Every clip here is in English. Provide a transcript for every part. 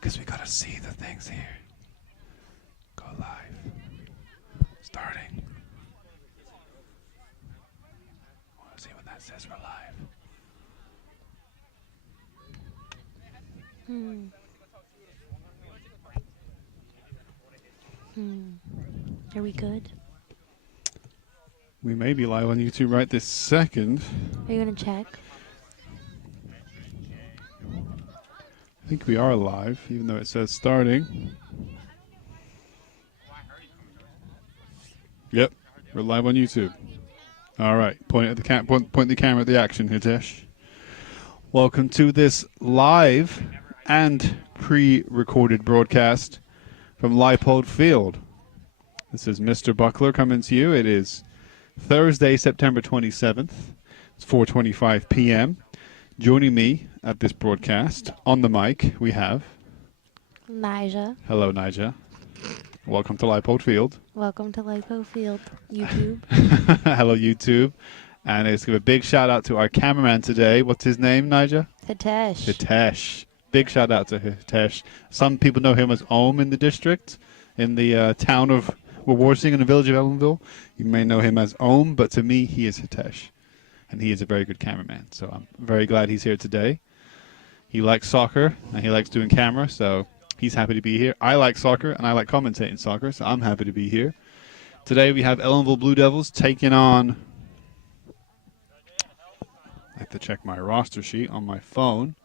Because we gotta see the things here. Go live. Starting. I wanna see when that says we're live. Hmm. Hmm. Are we good? We may be live on YouTube right this second. Are you gonna check? I think we are live, even though it says starting. Yep, we're live on YouTube. All right, point at the point the camera at the action, Hitesh. Welcome to this live and pre-recorded broadcast from Leipold Field. This is Mr. Buckler coming to you. It is Thursday, September 27th. It's 4:25 p.m. Joining me at this broadcast on the mic, we have Nija. hello, Nija. Welcome to Leipold Field. Welcome to Lipo Field, YouTube. Hello, YouTube. And let's give a big shout out to our cameraman today. What's his name, Nija? Hitesh. Hitesh. Big shout out to Hitesh. Some people know him as Ohm in the district, in the town of Wawarsing in the village of Ellenville. You may know him as Ohm, but to me, he is Hitesh. And he is a very good cameraman. So I'm very glad he's here today. He likes soccer, and he likes doing camera, so he's happy to be here. I like soccer, and I like commentating soccer, so I'm happy to be here. Today we have Ellenville Blue Devils taking on... I have to check my roster sheet on my phone.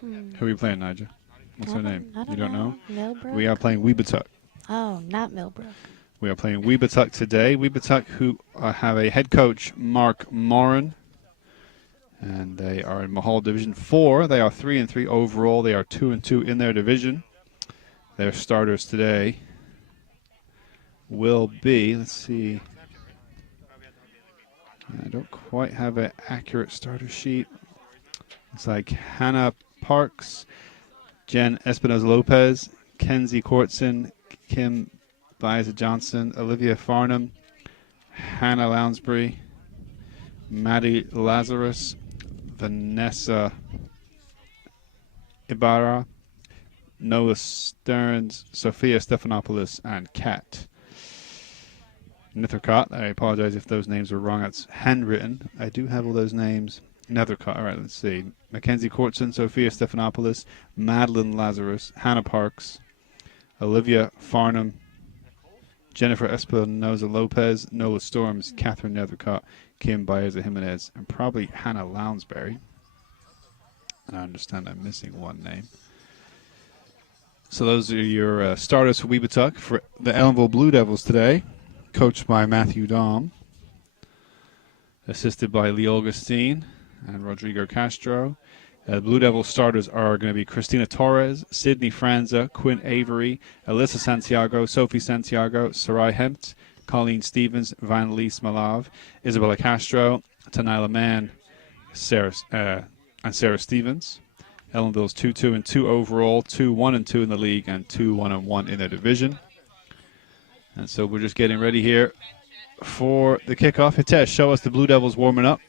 Who are we playing, Nigel? What's her name? You don't know? Millbrook? We are playing Webutuck. Oh, not Millbrook. We are playing Webutuck today. Webutuck, who have a head coach, Mark Moran, and they are in Mahal Division 4. They are 3-3 overall. They are 2-2 in their division. Their starters today will be, let's see, I don't quite have an accurate starter sheet. It's like Hannah Parks, Jen Espinoza Lopez, Kenzie Courtson, Kim Biza Johnson, Olivia Farnham, Hannah Lounsbury, Maddie Lazarus, Vanessa Ibarra, Noah Stearns, Sophia Stephanopoulos, and Kat Nethercott. I apologize if those names were wrong. It's handwritten. I do have all those names. Nethercott. All right, let's see. Mackenzie Courtson, Sophia Stephanopoulos, Madeline Lazarus, Hannah Parks, Olivia Farnham, Jennifer Espinoza Lopez, Nola Storms, Catherine Nethercott, Kim Baeza Jimenez, and probably Hannah Lounsbury. And I understand I'm missing one name. So those are your starters for Webutuck for the Ellenville Blue Devils today, coached by Matthew Dahm, assisted by Lee Augustine and Rodrigo Castro. Blue Devil starters are going to be Christina Torres, Sydney Franza, Quinn Avery, Alyssa Santiago, Sophie Santiago, Sarai Hempt, Colleen Stevens, Van Lee Smalav, Isabella Castro, Tanila Mann, and Sarah Stevens. Ellenville's 2-2 overall, 2-1-2 in the league, and 2-1-1 in their division. And so we're just getting ready here for the kickoff. Hitesh, show us the Blue Devils warming up.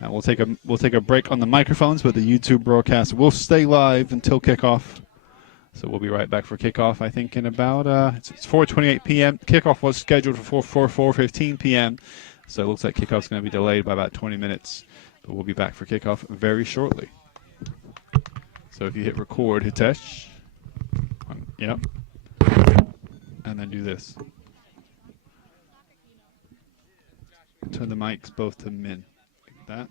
And we'll take a break on the microphones, but the YouTube broadcast will stay live until kickoff. So we'll be right back for kickoff. I think in about it's 4:28 p.m. Kickoff was scheduled for 4:15 p.m. So it looks like kickoff's going to be delayed by about 20 minutes. But we'll be back for kickoff very shortly. So if you hit record, Hitesh, yep, and then do this. Turn the mics both to min. Like that.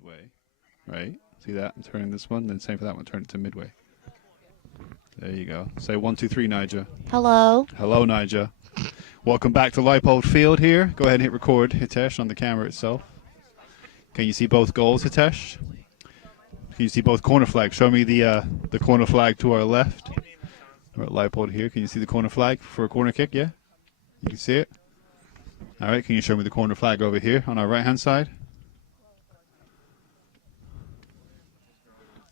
midway. Right? See that? I'm turning this one. Then same for that one. Turn it to midway. There you go. Say 1, 2, 3, Nigel. Hello. Hello, Nigel. Welcome back to Leipold Field here. Go ahead and hit record, Hitesh, on the camera itself. Can you see both goals, Hitesh? Can you see both corner flags? Show me the corner flag to our left. We're at Leipold here. Can you see the corner flag for a corner kick? Yeah? You can see it? All right. Can you show me the corner flag over here on our right-hand side?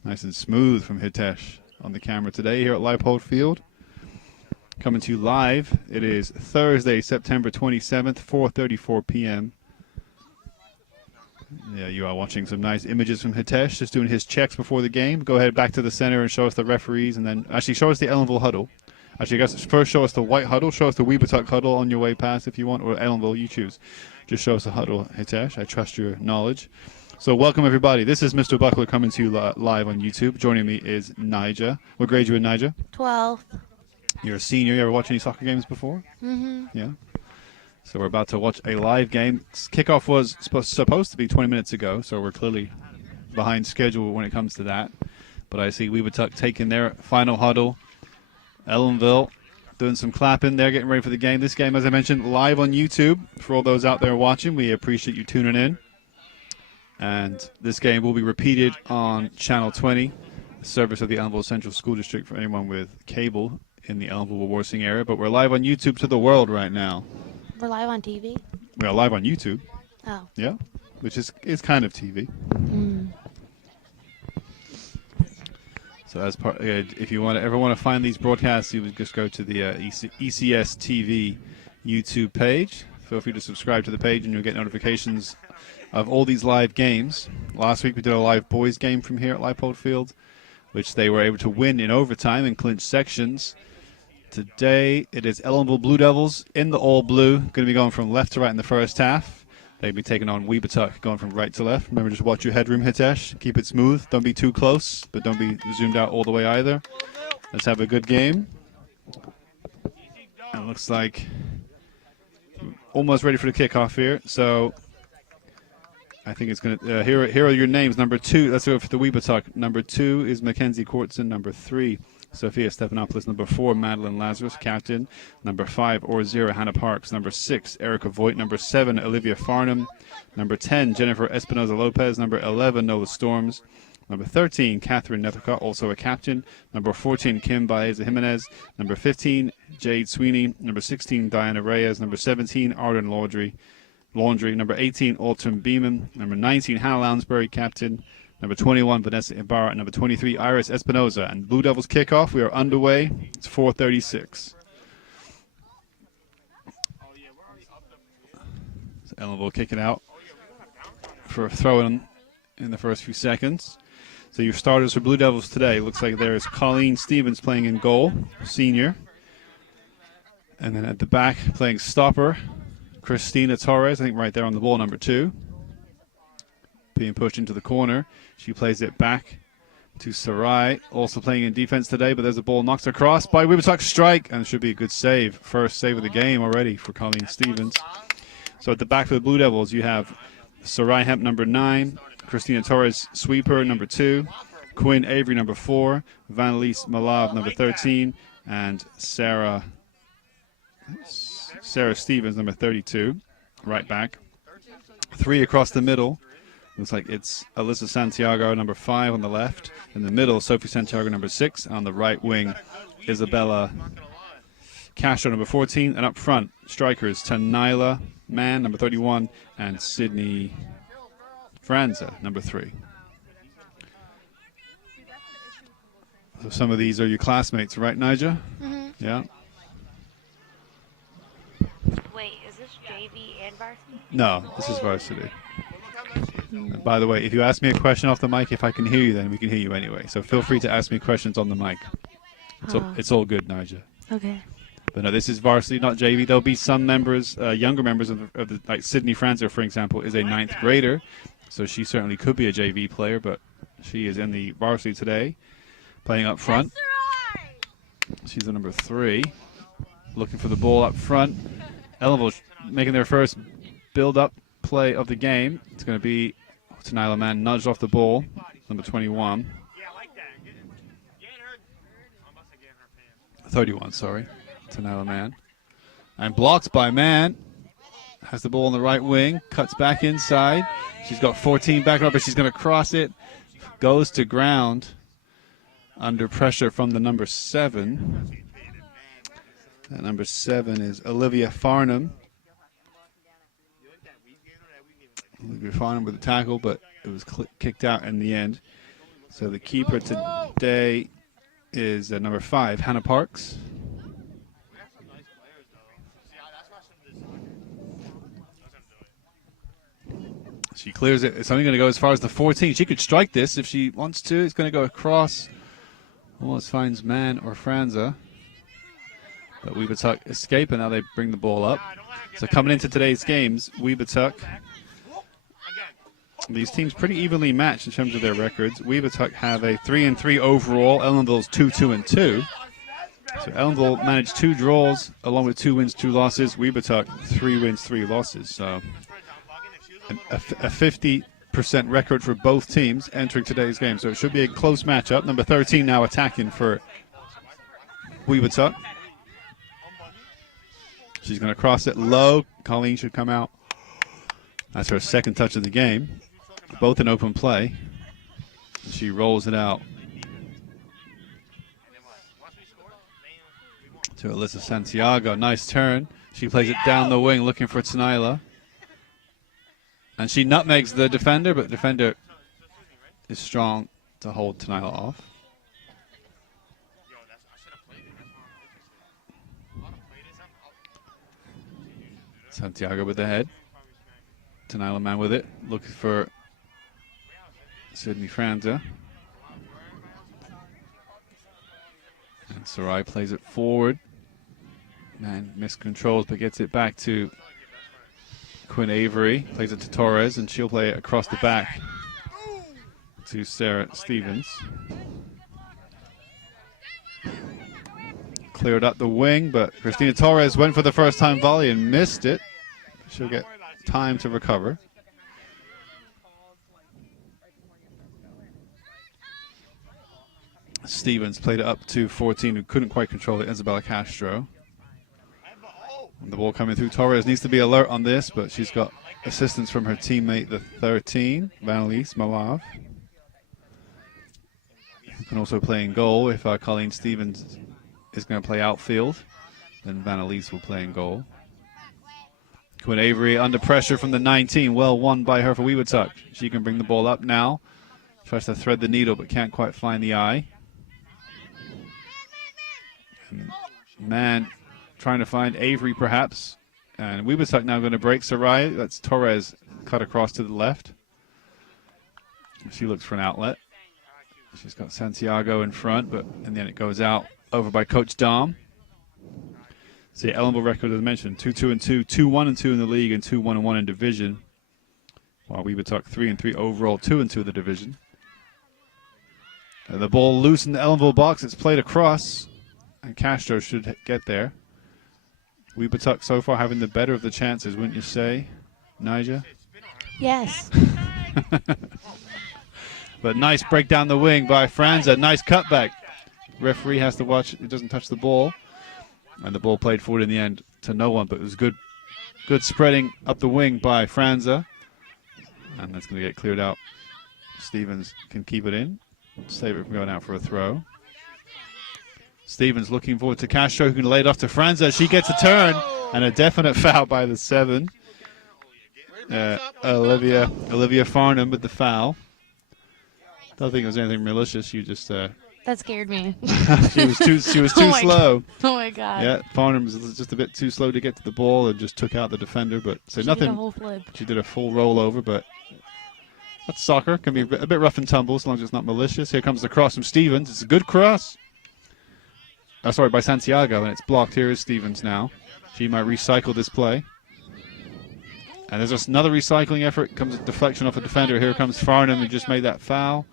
Nice and smooth from Hitesh on the camera today here at Leipold Field. Coming to you live. It is Thursday, September 27th, 4:34 p.m. Yeah, you are watching some nice images from Hitesh, just doing his checks before the game. Go ahead back to the center and show us the referees, and then actually show us the Ellenville huddle. Actually, I guess first show us the white huddle, show us the Webutuck huddle on your way past if you want, or Ellenville, you choose. Just show us the huddle, Hitesh. I trust your knowledge. So welcome, everybody. This is Mr. Buckler coming to you live on YouTube. Joining me is Nija. What grade are you in, Nija? 12th. You're a senior. You ever watched any soccer games before? Mm-hmm. Yeah. So we're about to watch a live game. Kickoff was supposed to be 20 minutes ago, so we're clearly behind schedule when it comes to that. But I see Webutuck taking their final huddle. Ellenville doing some clapping. They're getting ready for the game. This game, as I mentioned, live on YouTube. For all those out there watching, we appreciate you tuning in. And this game will be repeated on Channel 20, the service of the Ellenville Central School District for anyone with cable in the Ellenville-Warsing area. But we're live on YouTube to the world right now. We're live on TV? We are live on YouTube. Oh. Yeah, which is kind of TV. Mm. So as part, if you ever want to find these broadcasts, you would just go to the ECS TV YouTube page. Feel free to subscribe to the page, and you'll get notifications of all these live games. Last week we did a live boys game from here at Leipold Field, which they were able to win in overtime and clinch sections. Today it is Ellenville Blue Devils in the all blue, going to be going from left to right in the first half. They'll be taking on Webutuck, going from right to left. Remember, just watch your headroom, Hitesh. Keep it smooth. Don't be too close, but don't be zoomed out all the way either. Let's have a good game. It looks like almost ready for the kickoff here. So I think it's going to here are your names. Number 2, let's go for the Webutuck. Number 2 is Mackenzie Courtson. Number 3, Sophia Stephanopoulos. Number 4, Madeline Lazarus, captain. Number 5, Orzira Hannah Parks. Number 6, Erica Voigt. Number 7, Olivia Farnham. Number 10, Jennifer Espinoza Lopez. Number 11, Noah Storms. Number 13, Catherine Nethercott, also a captain. Number 14, Kim Baeza Jimenez. Number 15, Jade Sweeney. Number 16, Diana Reyes. Number 17, Arden Laundry. Number 18, Autumn Beeman. Number 19, Hannah Lounsbury, captain. Number 21, Vanessa Ibarra. Number 23, Iris Espinoza. And Blue Devils kickoff. We are underway. It's 4:36. So Ellenville kicking out for a throw-in in the first few seconds. So your starters for Blue Devils today. Looks like there is Colleen Stevens playing in goal, senior. And then at the back, playing stopper, Christina Torres, I think right there on the ball, number 2. Being pushed into the corner. She plays it back to Sarai, also playing in defense today, but there's a ball knocked across by Webutuck, strike, and it should be a good save. First save of the game already for Colleen Stevens. So at the back for the Blue Devils, you have Sarai Hemp, number 9, Christina Torres, sweeper, number 2, Quinn Avery, number 4, Vanelise Malav, number 13, and Sarah Stevens, number 32, right back. 3 across the middle. Looks like it's Alyssa Santiago, number 5 on the left. In the middle, Sophie Santiago, number 6. On the right wing, Isabella Castro, number 14. And up front, strikers, Tanila Mann, number 31, and Sydney Franza, number 3. So some of these are your classmates, right, Nija? Mm-hmm. Yeah. Wait, is this JV and varsity? No, this is varsity. By the way, if you ask me a question off the mic, if I can hear you, then we can hear you anyway. So feel free to ask me questions on the mic. It's all good, Nija. Okay. But no, this is varsity, not JV. There'll be some members, younger members of the like Sydney Franzer, for example, is a 9th grader. So she certainly could be a JV player, but she is in the varsity today, playing up front. She's the number 3, looking for the ball up front. Ellenville making their first build-up play of the game. It's going to be Tenila Man nudged off the ball. Number 21. 31, sorry. Tenila Man. And blocked by Man. Has the ball on the right wing. Cuts back inside. She's got 14 back up, but she's going to cross it. Goes to ground under pressure from the number 7. That number 7 is Olivia Farnham. Olivia Farnham with the tackle, but it was kicked out in the end. So the keeper today is number 5, Hannah Parks. She clears it. It's only going to go as far as the 14. She could strike this if she wants to. It's going to go across. Almost finds Man or Franza. But Webutuck escape, and now they bring the ball up. So coming into today's games, Webutuck, these teams pretty evenly matched in terms of their records. Webutuck have a 3-3 overall. Ellenville's 2-2-2. So Ellenville managed 2 draws along with 2 wins, 2 losses. Webutuck 3 wins, 3 losses. So a 50% record for both teams entering today's game. So it should be a close matchup. Number 13 now attacking for Webutuck. She's going to cross it low. Colleen should come out. That's her second touch of the game. Both in open play. She rolls it out to Alyssa Santiago. Nice turn. She plays it down the wing looking for Tenila. And she nutmegs the defender, but the defender is strong to hold Tenila off. Santiago with the head. Tenila Man with it. Looking for Sydney Franza. And Sarai plays it forward. Man miscontrols, but gets it back to Quinn Avery. Plays it to Torres, and she'll play it across the back to Sarah Stevens. Cleared up the wing, but Christina Torres went for the first time volley and missed it. She'll get time to recover. Stevens played it up to 14, who couldn't quite control it, Isabella Castro. And the ball coming through. Torres needs to be alert on this, but she's got assistance from her teammate, the 13, Vanelise Malav. Who can also play in goal if Colleen Stevens is going to play outfield. Then Vanelise will play in goal. Quinn Avery under pressure from the 19. Well won by her for Webutuck. She can bring the ball up now. Tries to thread the needle but can't quite find the eye. And Man trying to find Avery perhaps. And Webutuck now going to break Sarai. That's Torres cut across to the left. She looks for an outlet. She's got Santiago in front, but in the end it goes out over by Coach Dom. See, Ellenville record, as I mentioned, 2-2-2, 2-1-2 in the league, and 2-1-1 in division. While Webutuck 3-3 overall, 2-2 in the division. And the ball loose in the Ellenville box. It's played across, and Castro should get there. Webutuck so far having the better of the chances, wouldn't you say, Nija? Yes. But nice break down the wing by Franza. Nice cutback. Referee has to watch it doesn't touch the ball. And the ball played forward in the end to no one, but it was good spreading up the wing by Franza. And that's going to get cleared out. Stevens can keep it in. Save it from going out for a throw. Stevens looking forward to Castro, who can lay it off to Franza. She gets a turn and a definite foul by the 7. Olivia Farnham with the foul. Don't think it was anything malicious. You just That scared me. she was too slow. Oh my god. Yeah, Farnham was just a bit too slow to get to the ball and just took out the defender. But so She nothing. did a whole flip. She did a full rollover, but that's soccer. Can be a bit rough and tumble as long as it's not malicious. Here comes the cross from Stevens. It's a good cross. Sorry, by Santiago, and it's blocked. Here is Stevens now. She might recycle this play. And there's just another recycling effort. Comes a deflection off a defender. Here comes Farnham, who just made that foul.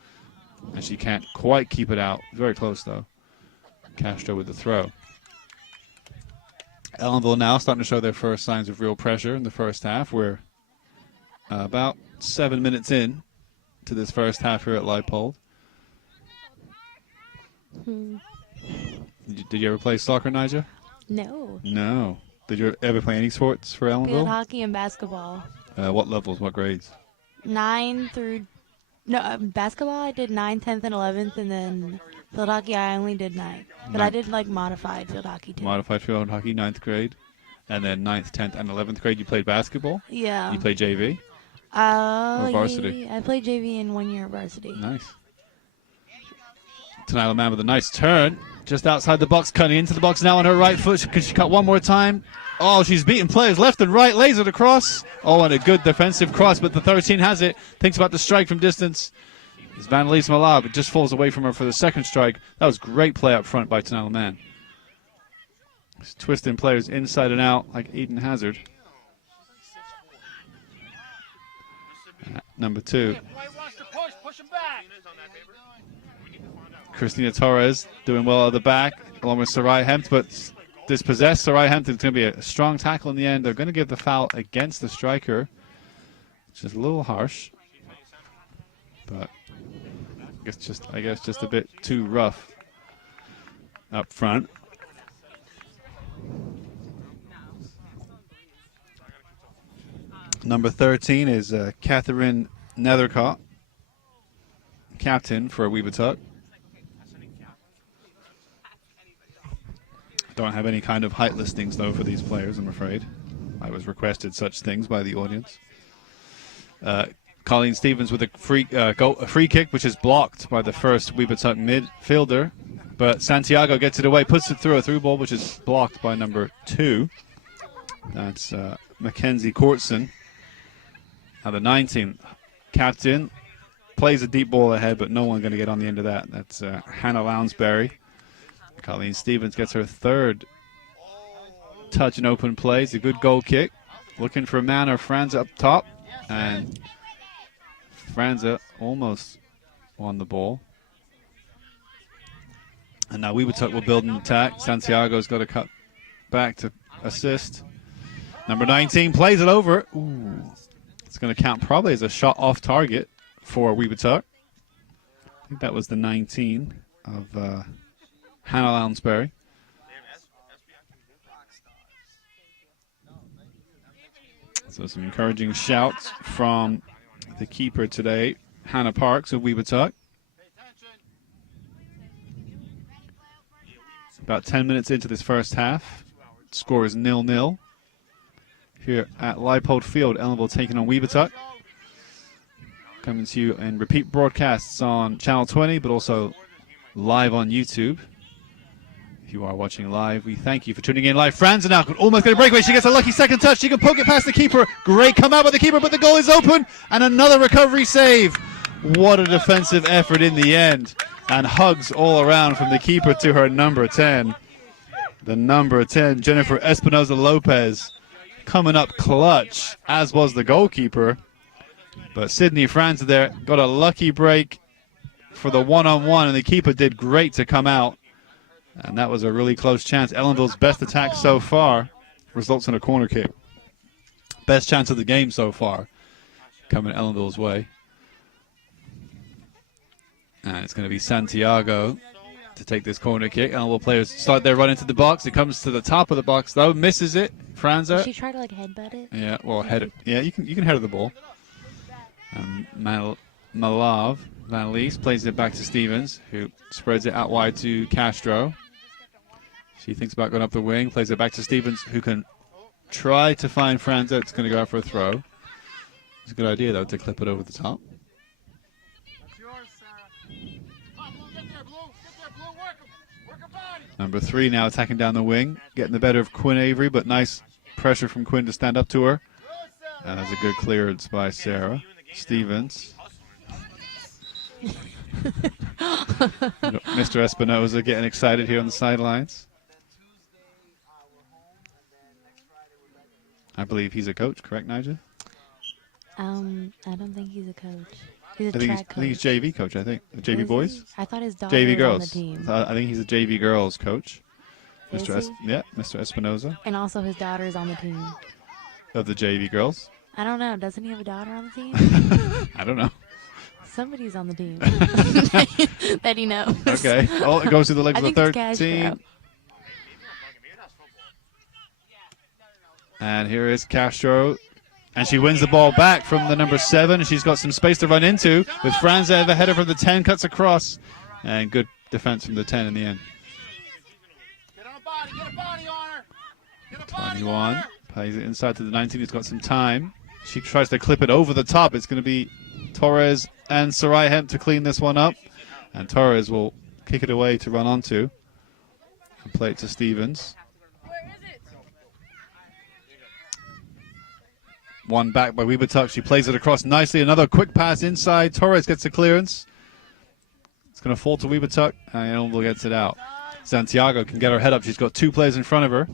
And she can't quite keep it out. Very close, though. Castro with the throw. Ellenville now starting to show their first signs of real pressure in the first half. We're about 7 minutes in to this first half here at Leipold. Did you ever play soccer, Nigel? No. No. Did you ever play any sports for Field Ellenville? hockey and basketball. What levels? What grades? 9 through. No, basketball I did 9th, 10th, and 11th, and then field hockey I only did 9th. But I did like modified field hockey too. Modified field hockey, 9th grade. And then 9th, 10th, and 11th grade, you played basketball? Yeah. You played JV? Or varsity? Yeah, I played JV in 1 year varsity. Nice. Tenila Man with a nice turn. Just outside the box, cutting into the box now on her right foot. Could she cut one more time? Oh, she's beating players left and right. Lays it across. Oh, and a good defensive cross, but the 13 has it. Thinks about the strike from distance. It's Vanelise Malab. It just falls away from her for the second strike. That was great play up front by Tenila Man. She's twisting players inside and out like Eden Hazard. Number 2. Christina Torres doing well at the back, along with Sarai Hempt, but dispossessed. Sarai Hempt is going to be a strong tackle in the end. They're going to give the foul against the striker, which is a little harsh, but I guess just a bit too rough up front. Number 13 is Catherine Nethercott, captain for Webutuck. Don't have any kind of height listings, though, for these players, I'm afraid. I was requested such things by the audience. Colleen Stevens with a free kick, which is blocked by the first Webutuck midfielder. But Santiago gets it away, puts it through a through ball, which is blocked by number 2. That's Mackenzie Courtson. Now the 19th captain plays a deep ball ahead, but no one going to get on the end of that. That's Hannah Lounsbury. Colleen Stevens gets her 3rd touch and open play. It's a good goal kick. Looking for a man or Franza up top. And Franza almost won the ball. And now Webutuck will build an attack. Santiago's got to cut back to assist. Number 19 plays it over. Ooh. It's going to count probably as a shot off target for Webutuck. I think that was the 19 of Hannah Lounsbury. So some encouraging shouts from the keeper today, Hannah Parks of Webutuck. About 10 minutes into this first half. Score is 0-0. Here at Leipold Field, Ellenville taking on Webutuck. Coming to you in repeat broadcasts on Channel 20, but also live on YouTube. If you are watching live, we thank you for tuning in live. Franza now could almost get a breakaway. She gets a lucky second touch. She can poke it past the keeper. Great come out by the keeper, but the goal is open. And another recovery save. What a defensive effort in the end. And hugs all around from the keeper to her number 10. The number 10, Jennifer Espinoza Lopez, coming up clutch, as was the goalkeeper. But Sydney Franza there got a lucky break for the one-on-one, and the keeper did great to come out. And that was a really close chance. Ellenville's best attack so far results in a corner kick. Best chance of the game so far coming Ellenville's way. And it's going to be Santiago to take this corner kick. Ellenville players start their run into the box. It comes to the top of the box, though. Misses it. Franza. Did she try to like headbutt it? Yeah, well, head it. Yeah, you can header the ball. Malav Van Lees plays it back to Stevens, who spreads it out wide to Castro. She thinks about going up the wing, plays it back to Stevens, who can try to find Franza. It's going to go out for a throw. It's a good idea, though, to clip it over the top. Number 3 now attacking down the wing, getting the better of Quinn Avery, but nice pressure from Quinn to stand up to her. And that's a good clearance by Sarah. Stevens. Mr. Espinoza getting excited here on the sidelines. I believe he's a coach, correct, Nigel? I don't think he's a coach. He's a I think track coach. he's JV coach, I think. JV Is boys? he? I thought his daughter JV was girls. on the team. I think he's a JV girls coach. Is Mr. he? Mr. Espinoza And also his daughter is on the team. of the JV girls. I don't know. Doesn't he have a daughter on the team? I don't know. Somebody's on the team that he knows. Okay. Oh, it goes to the legs I of the think it's 13. Castro. And here is Castro. And she wins the ball back from the number 7. And she's got some space to run into with Franza, the header from the 10, cuts across. And good defense from the 10 in the end. Get a body on her. Get a body 21. on her. Plays it inside to the 19. He's got some time. She tries to clip it over the top. It's going to be Torres and Sarai Hemp to clean this one up. And Torres will kick it away to run onto. And play it to Stevens. One back by Webutuck. She plays it across nicely. Another quick pass inside. Torres gets the clearance. It's going to fall to Webutuck. And Ellenville gets it out. Santiago can get her head up. She's got 2 players in front of her.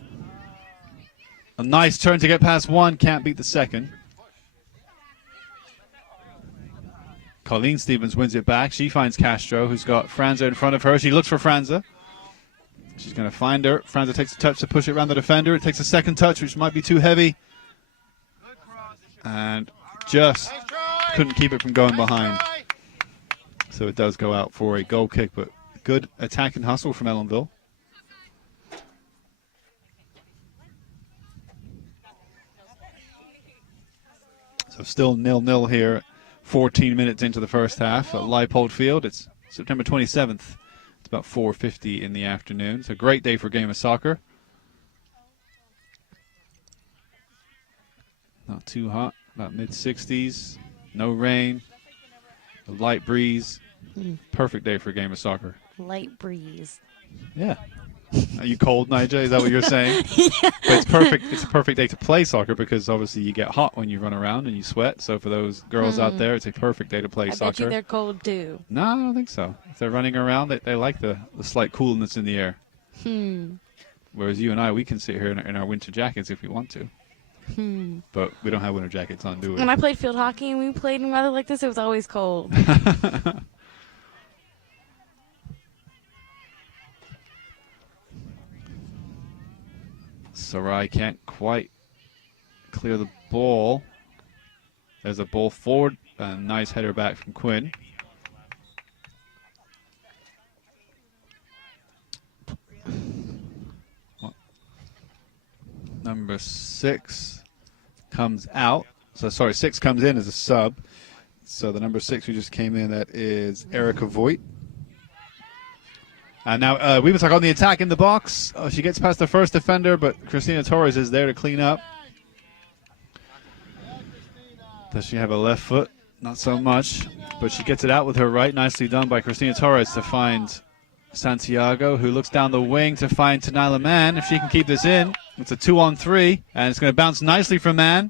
A nice turn to get past one. Can't beat the second. Colleen Stevens wins it back. She finds Castro, who's got Franza in front of her. She looks for Franza. She's going to find her. Franza takes a touch to push it around the defender. It takes a second touch, which might be too heavy. And just couldn't keep it from going behind. So it does go out for a goal kick, but good attack and hustle from Ellenville. So still 0-0 here, 14 minutes into the first half at Leipold Field. It's September 27th. It's about 4:50 in the afternoon. It's a great day for a game of soccer. Not too hot, about mid-60s, no rain, a light breeze. Perfect day for a game of soccer. Light breeze. Yeah. Are you cold, Nigel? Is that what you're saying? Yeah. But it's perfect. It's a perfect day to play soccer because obviously you get hot when you run around and you sweat. So for those girls out there, it's a perfect day to play I soccer. bet you they're cold too. No, I don't think so. If they're running around, they like the slight coolness in the air. Whereas you and I, we can sit here in our winter jackets if we want to. But we don't have winter jackets on, do we? When I played field hockey and we played in weather like this, it was always cold. Sarai can't quite clear the ball. There's a ball forward. A nice header back from Quinn. Number 6 comes out. So, sorry, 6 comes in as a sub. So the number 6 who just came in, that is Erica Voigt. And now Webutuck on the attack in the box. Oh, she gets past the first defender, but Christina Torres is there to clean up. Does she have a left foot? Not so much, but she gets it out with her right. Nicely done by Christina Torres to find Santiago, who looks down the wing to find Tanila Mann. If she can keep this in, it's a 2-on-3, and it's going to bounce nicely from Mann.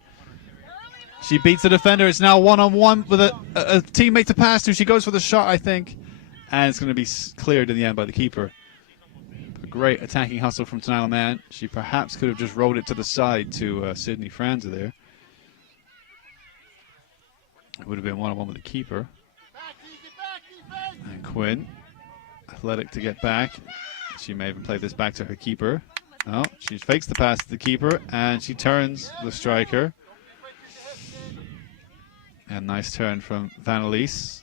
She beats the defender. It's now 1-on-1 with a teammate to pass to. She goes for the shot, I think. And it's going to be cleared in the end by the keeper. A great attacking hustle from Tanila Mann. She perhaps could have just rolled it to the side to Sydney Franza there. It would have been 1-on-1 with the keeper. And Quinn, athletic to get back. She may even play this back to her keeper. No, she fakes the pass to the keeper, and she turns the striker. And nice turn from Vanelise.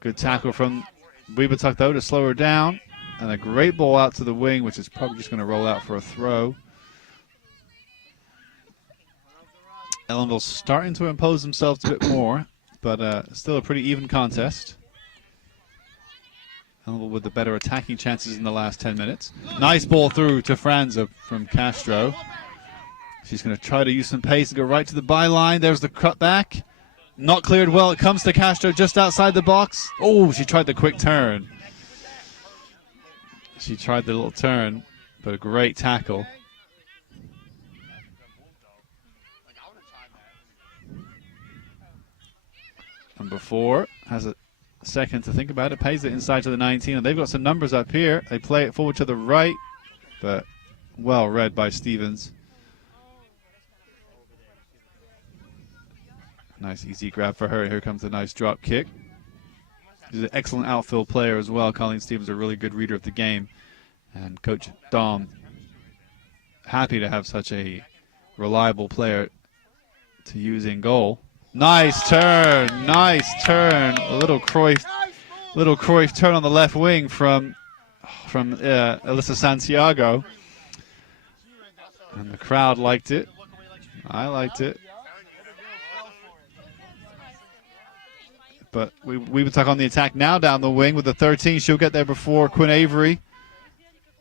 Good tackle from Webutuck, though, to slow her down. And a great ball out to the wing, which is probably just going to roll out for a throw. Ellenville starting to impose themselves a bit more, but still a pretty even contest. Ellenville with the better attacking chances in the last 10 minutes. Nice ball through to Franza from Castro. She's going to try to use some pace and go right to the byline. There's the cut back. Not cleared well. It comes to Castro just outside the box. Oh, she tried the quick turn. She tried the little turn, but a great tackle. Number 4 has a second to think about it. Pays it inside to the 19, and they've got some numbers up here. They play it forward to the right, but well read by Stevens. Nice easy grab for her. Here comes a nice drop kick. She's an excellent outfield player as well. Colleen Stevens, a really good reader of the game. And Coach Dom, happy to have such a reliable player to use in goal. Nice turn. Nice turn. A little Cruyff turn on the left wing from Alyssa Santiago. And the crowd liked it. I liked it. But Webutuck on the attack now down the wing with the 13. She'll get there before Quinn Avery.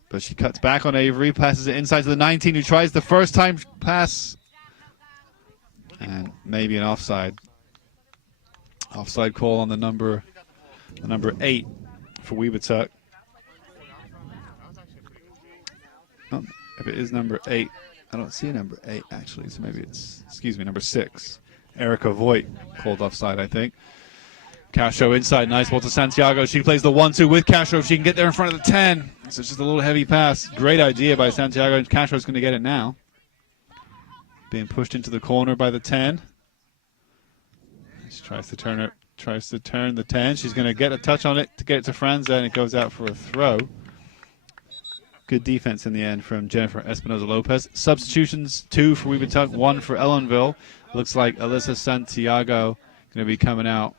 But she cuts back on Avery, passes it inside to the 19, who tries the first time pass. And maybe an offside. Offside call on the number 8 for Webutuck. Oh, if it is number 8, I don't see a number 8 actually, so maybe it's, number 6. Erica Voigt called offside, I think. Castro inside, nice ball to Santiago. She plays the 1-2 with Castro. If she can get there in front of the 10. So it's just a little heavy pass. Great idea by Santiago, and Castro's going to get it now. Being pushed into the corner by the 10. She tries to turn the 10. She's going to get a touch on it to get it to Franza, and it goes out for a throw. Good defense in the end from Jennifer Espinoza-Lopez. Substitutions, 2 for Webutuck, 1 for Ellenville. Looks like Alyssa Santiago going to be coming out.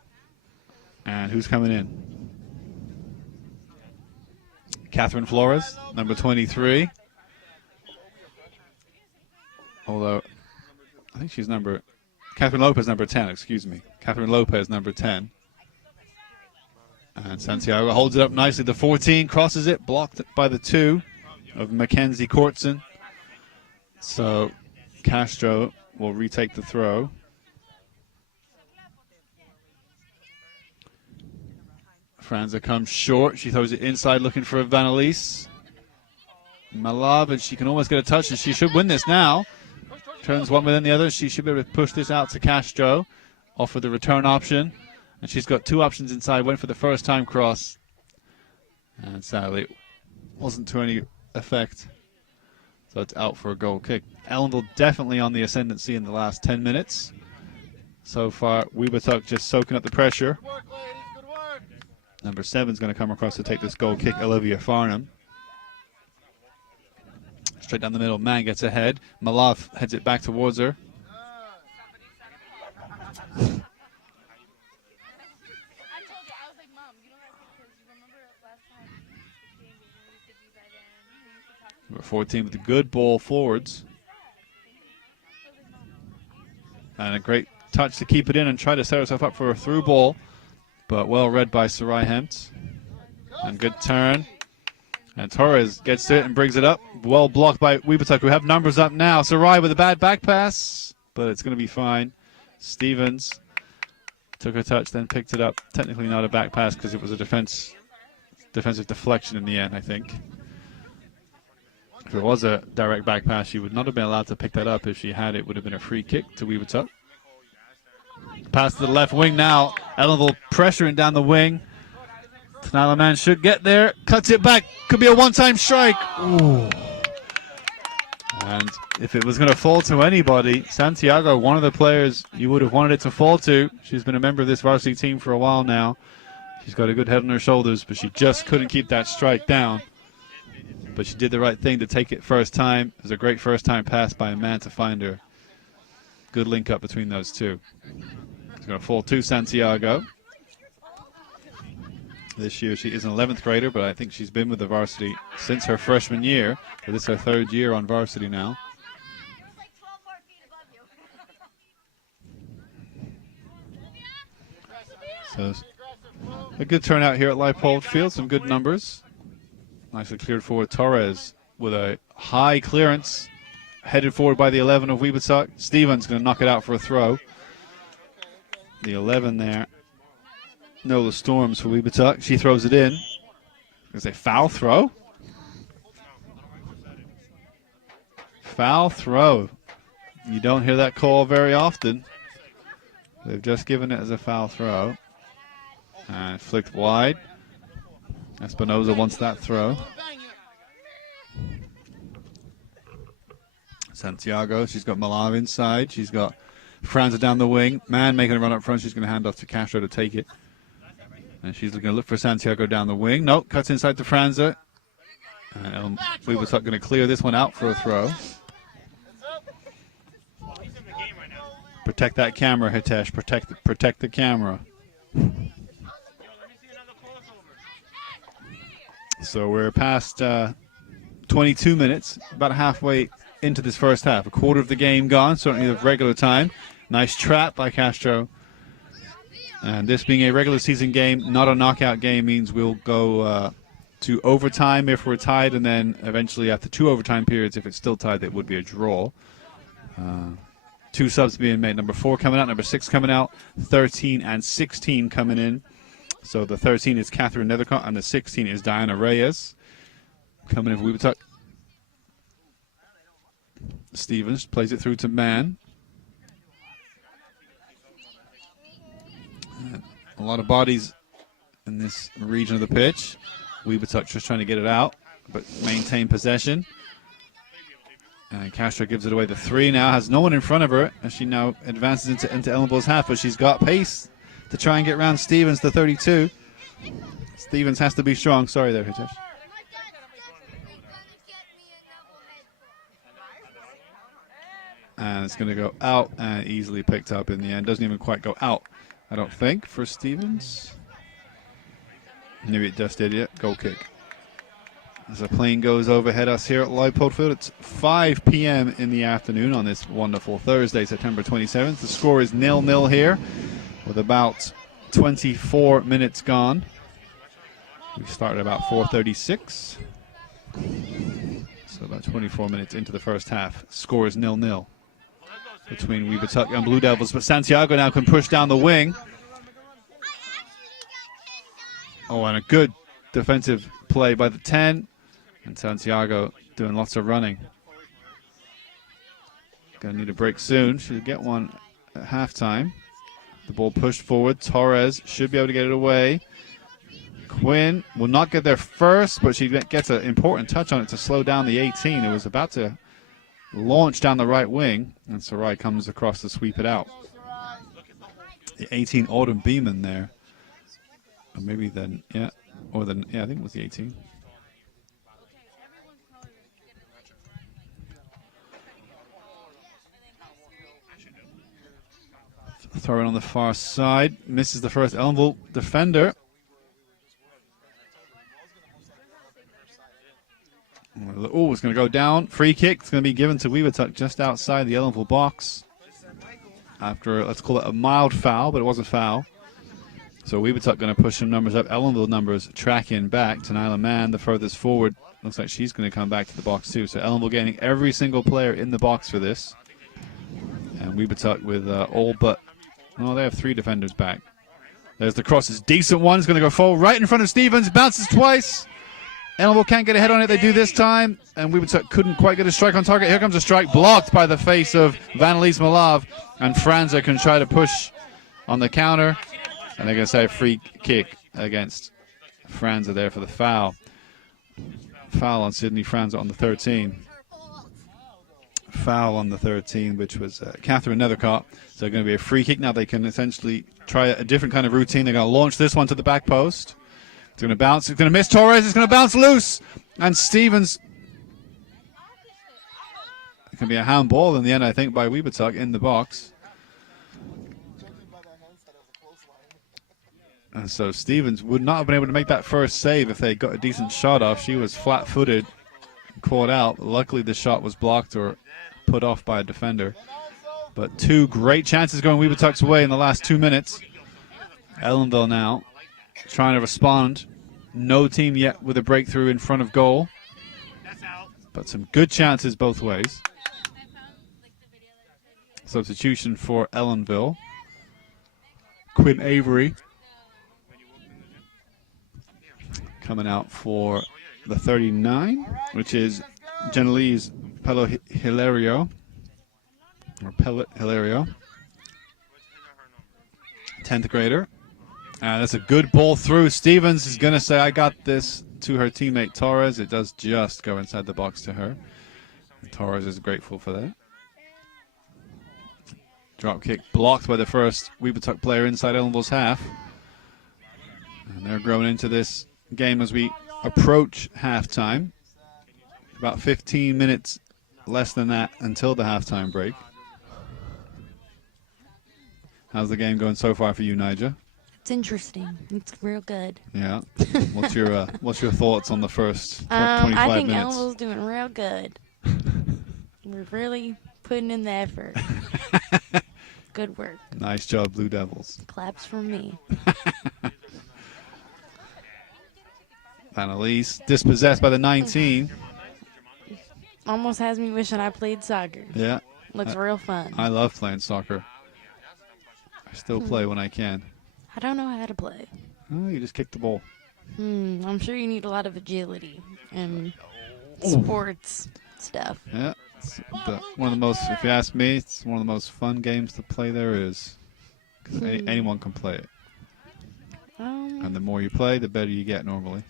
And who's coming in? Catherine Flores, number 23. Although, I think she's Catherine Lopez, number 10, excuse me. Catherine Lopez, number 10. And Santiago holds it up nicely. The 14 crosses it, blocked by the 2 of Mackenzie Courtson. So Castro will retake the throw. Franza comes short. She throws it inside looking for Vanelise. Malav, and she can almost get a touch, and she should win this now. Turns one within the other. She should be able to push this out to Castro. Offer the return option. And she's got 2 options inside. Went for the first time cross. And sadly, it wasn't to any effect. So it's out for a goal kick. Ellenville definitely on the ascendancy in the last 10 minutes. So far, Webutuck just soaking up the pressure. Number 7 is going to come across to take this goal kick, Olivia Farnham. Straight down the middle, Mann gets ahead. Malav heads it back towards her. Number 14 with a good ball forwards. And a great touch to keep it in and try to set herself up for a through ball. But well read by Sarai Hempt. And good turn. And Torres gets to it and brings it up. Well blocked by Webutuck, who have numbers up now. Sarai with a bad back pass, but it's going to be fine. Stevens took a touch, then picked it up. Technically not a back pass because it was a defensive deflection in the end, I think. If it was a direct back pass, she would not have been allowed to pick that up. If she had, it would have been a free kick to Webutuck. Pass to the left wing now. Ellenville pressuring down the wing. Tanala Mann should get there. Cuts it back. Could be a one-time strike. Ooh. And if it was going to fall to anybody, Santiago, one of the players you would have wanted it to fall to. She's been a member of this varsity team for a while now. She's got a good head on her shoulders, but she just couldn't keep that strike down. But she did the right thing to take it first time. It was a great first-time pass by a man to find her. Good link up between those two. It's going to fall to Santiago. This year she is an 11th grader, but I think she's been with the varsity since her freshman year. But this is her 3rd year on varsity now. So a good turnout here at Leipold Field. Some good numbers. Nicely cleared forward. Torres with a high clearance. Headed forward by the 11 of Webutuck. Stevens going to knock it out for a throw. The 11 there. Nola Storms for Webutuck. She throws it in. Is a foul throw? Foul throw. You don't hear that call very often. They've just given it as a foul throw. And flicked wide. Espinoza wants that throw. Santiago, she's got Malav inside. She's got Franza down the wing. Mann making a run up front. She's going to hand off to Castro to take it. And she's going to look for Santiago down the wing. Nope, cuts inside to Franza. And Webutuck going to clear this one out for a throw. Protect that camera, Hitesh. Protect the camera. So we're past 22 minutes, about halfway into this first half. A quarter of the game gone, certainly the regular time. Nice trap by Castro. And this being a regular season game, not a knockout game, means we'll go to overtime if we're tied, and then eventually after 2 overtime periods, if it's still tied, it would be a draw. 2 subs being made. Number 4 coming out, number 6 coming out, 13 and 16 coming in. So the 13 is Catherine Nethercott, and the 16 is Diana Reyes. Coming in for Webutuck. Stevens plays it through to Mann. A lot of bodies in this region of the pitch. Webutuck just trying to get it out, but maintain possession. And Castro gives it away. The 3 now has no one in front of her, as she now advances into Ellenville's half, but she's got pace to try and get around Stevens, the 32. Stevens has to be strong. Sorry there, Hitesh. And it's going to go out and easily picked up in the end. Doesn't even quite go out, I don't think, for Stevens. Maybe it just did, yeah. Goal kick. As a plane goes overhead us here at Leipold Field, it's 5 p.m. in the afternoon on this wonderful Thursday, September 27th. The score is 0-0 here with about 24 minutes gone. We started about 4:36. So about 24 minutes into the first half. Score is 0-0 between Webutuck and Blue Devils. But Santiago now can push down the wing. Oh, and a good defensive play by the 10. And Santiago doing lots of running. Gonna need a break soon. Should get one at halftime. The ball pushed forward. Torres should be able to get it away. Quinn will not get there first, but she gets an important touch on it to slow down the 18. It was about to launch down the right wing, and Sarai comes across to sweep it out. The 18, Autumn Beeman there. Or maybe then, yeah. Or then, yeah, I think it was the 18. Throw it on the far side. Misses the first Ellenville defender. Oh, it's going to go down. Free kick. It's going to be given to Webutuck just outside the Ellenville box. After, let's call it a mild foul, but it was a foul. So Webutuck going to push some numbers up. Ellenville numbers tracking back to Nyla Mann, the furthest forward. Looks like she's going to come back to the box too. So Ellenville gaining every single player in the box for this. And Webutuck with all but, oh, they have 3 defenders back. There's the cross. It's a decent one. It's going to go forward right in front of Stevens. Bounces twice. Ellenville can't get a head on it. They do this time. And Webutuck couldn't quite get a strike on target. Here comes a strike blocked by the face of Vanelise Malav. And Franza can try to push on the counter. And they're going to say a free kick against Franza there for the foul. Foul on Sydney Franza on the 13. Foul on the 13, which was Catherine Nethercott. So going to be a free kick. Now they can essentially try a different kind of routine. They're going to launch this one to the back post. It's going to bounce. It's going to miss Torres. It's going to bounce loose. And Stevens. It can be a handball in the end, I think, by Webutuck in the box. And so Stevens would not have been able to make that first save if they got a decent shot off. She was flat-footed, caught out. Luckily, the shot was blocked or put off by a defender. But 2 great chances going Webutuck's way in the last 2 minutes. Ellenville now trying to respond. No team yet with a breakthrough in front of goal. But some good chances both ways. Substitution for Ellenville. Quinn Avery coming out for the 39, which is Genelise Hilario. Or Pellet Hilario. 10th grader. That's a good ball through. Stevens is going to say, I got this, to her teammate Torres. It does just go inside the box to her. And Torres is grateful for that. Drop kick blocked by the first Webutuck player inside Ellenville's half. And they're growing into this game as we approach halftime. About 15 minutes less than that until the halftime break. How's the game going so far for you, Niger? It's interesting. It's real good. Yeah. What's your thoughts on the first 25 I think minutes? Ellenville's doing real good. We're really putting in the effort. Good work. Nice job, Blue Devils. Claps from me. Annalise dispossessed by the 19. Almost has me wishing I played soccer. Yeah. Looks real fun. I love playing soccer. I still play when I can. I don't know how to play. Oh, you just kick the ball. I'm sure you need a lot of agility and sports stuff. Yeah. It's one of the most, if you ask me, it's one of the most fun games to play there is. Because anyone can play it. And the more you play, the better you get normally.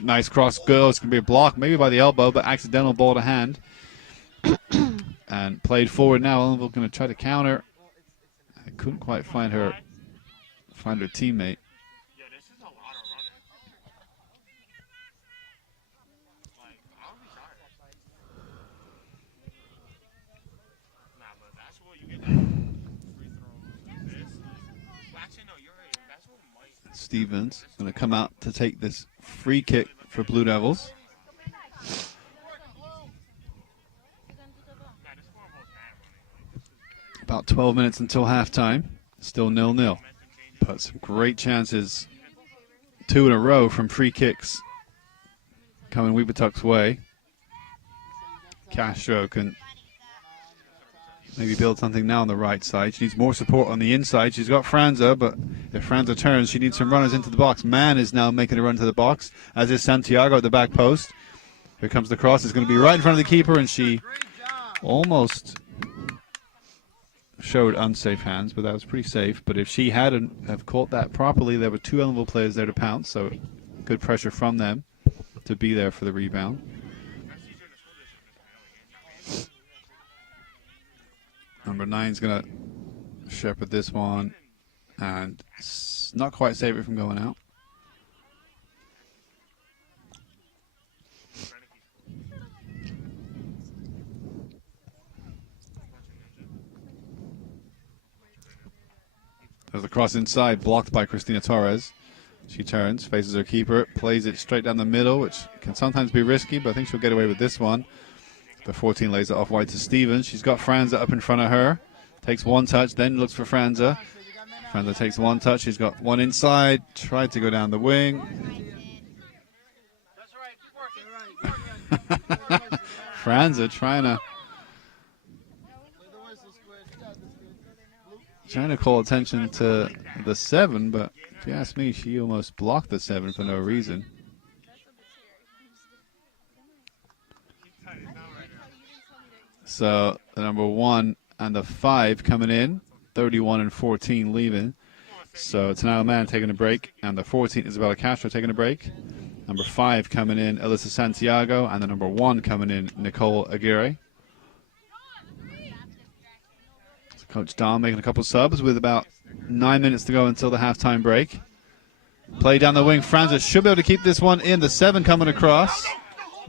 Nice cross goal. It's going to be a block, maybe by the elbow, but accidental ball to hand. And played forward now. Ellenville going to try to counter. I couldn't quite find her teammate. Stevens going to come out to take this free kick for Blue Devils. About 12 minutes until halftime. Still 0-0. But some great chances. 2 in a row from free kicks coming Webutuck's way. Castro can maybe build something now on the right side. She needs more support on the inside. She's got Franza, but if Franza turns, she needs some runners into the box. Mann is now making a run to the box, as is Santiago at the back post. Here comes the cross. It's going to be right in front of the keeper, and she almost showed unsafe hands, but that was pretty safe. But if she hadn't have caught that properly, there were 2 Ellenville players there to pounce, so good pressure from them to be there for the rebound. Number 9's going to shepherd this one and not quite save it from going out. There's the cross inside, blocked by Christina Torres. She turns, faces her keeper, plays it straight down the middle, which can sometimes be risky, but I think she'll get away with this one. The 14 lays it off wide to Stevens. She's got Franza up in front of her. Takes one touch, then looks for Franza. Franza takes one touch. She's got one inside. Tried to go down the wing. Franza trying to call attention to the 7, but if you ask me, she almost blocked the 7 for no reason. So the number 1 and the 5 coming in, 31 and 14 leaving. So it's now a man taking a break, and the 14 Isabella Castro taking a break. Number 5 coming in, Alyssa Santiago, and the number 1 coming in, Nicole Aguirre. So Coach Dom making a couple subs with about 9 minutes to go until the halftime break. Play down the wing. Franza should be able to keep this one in. The 7 coming across.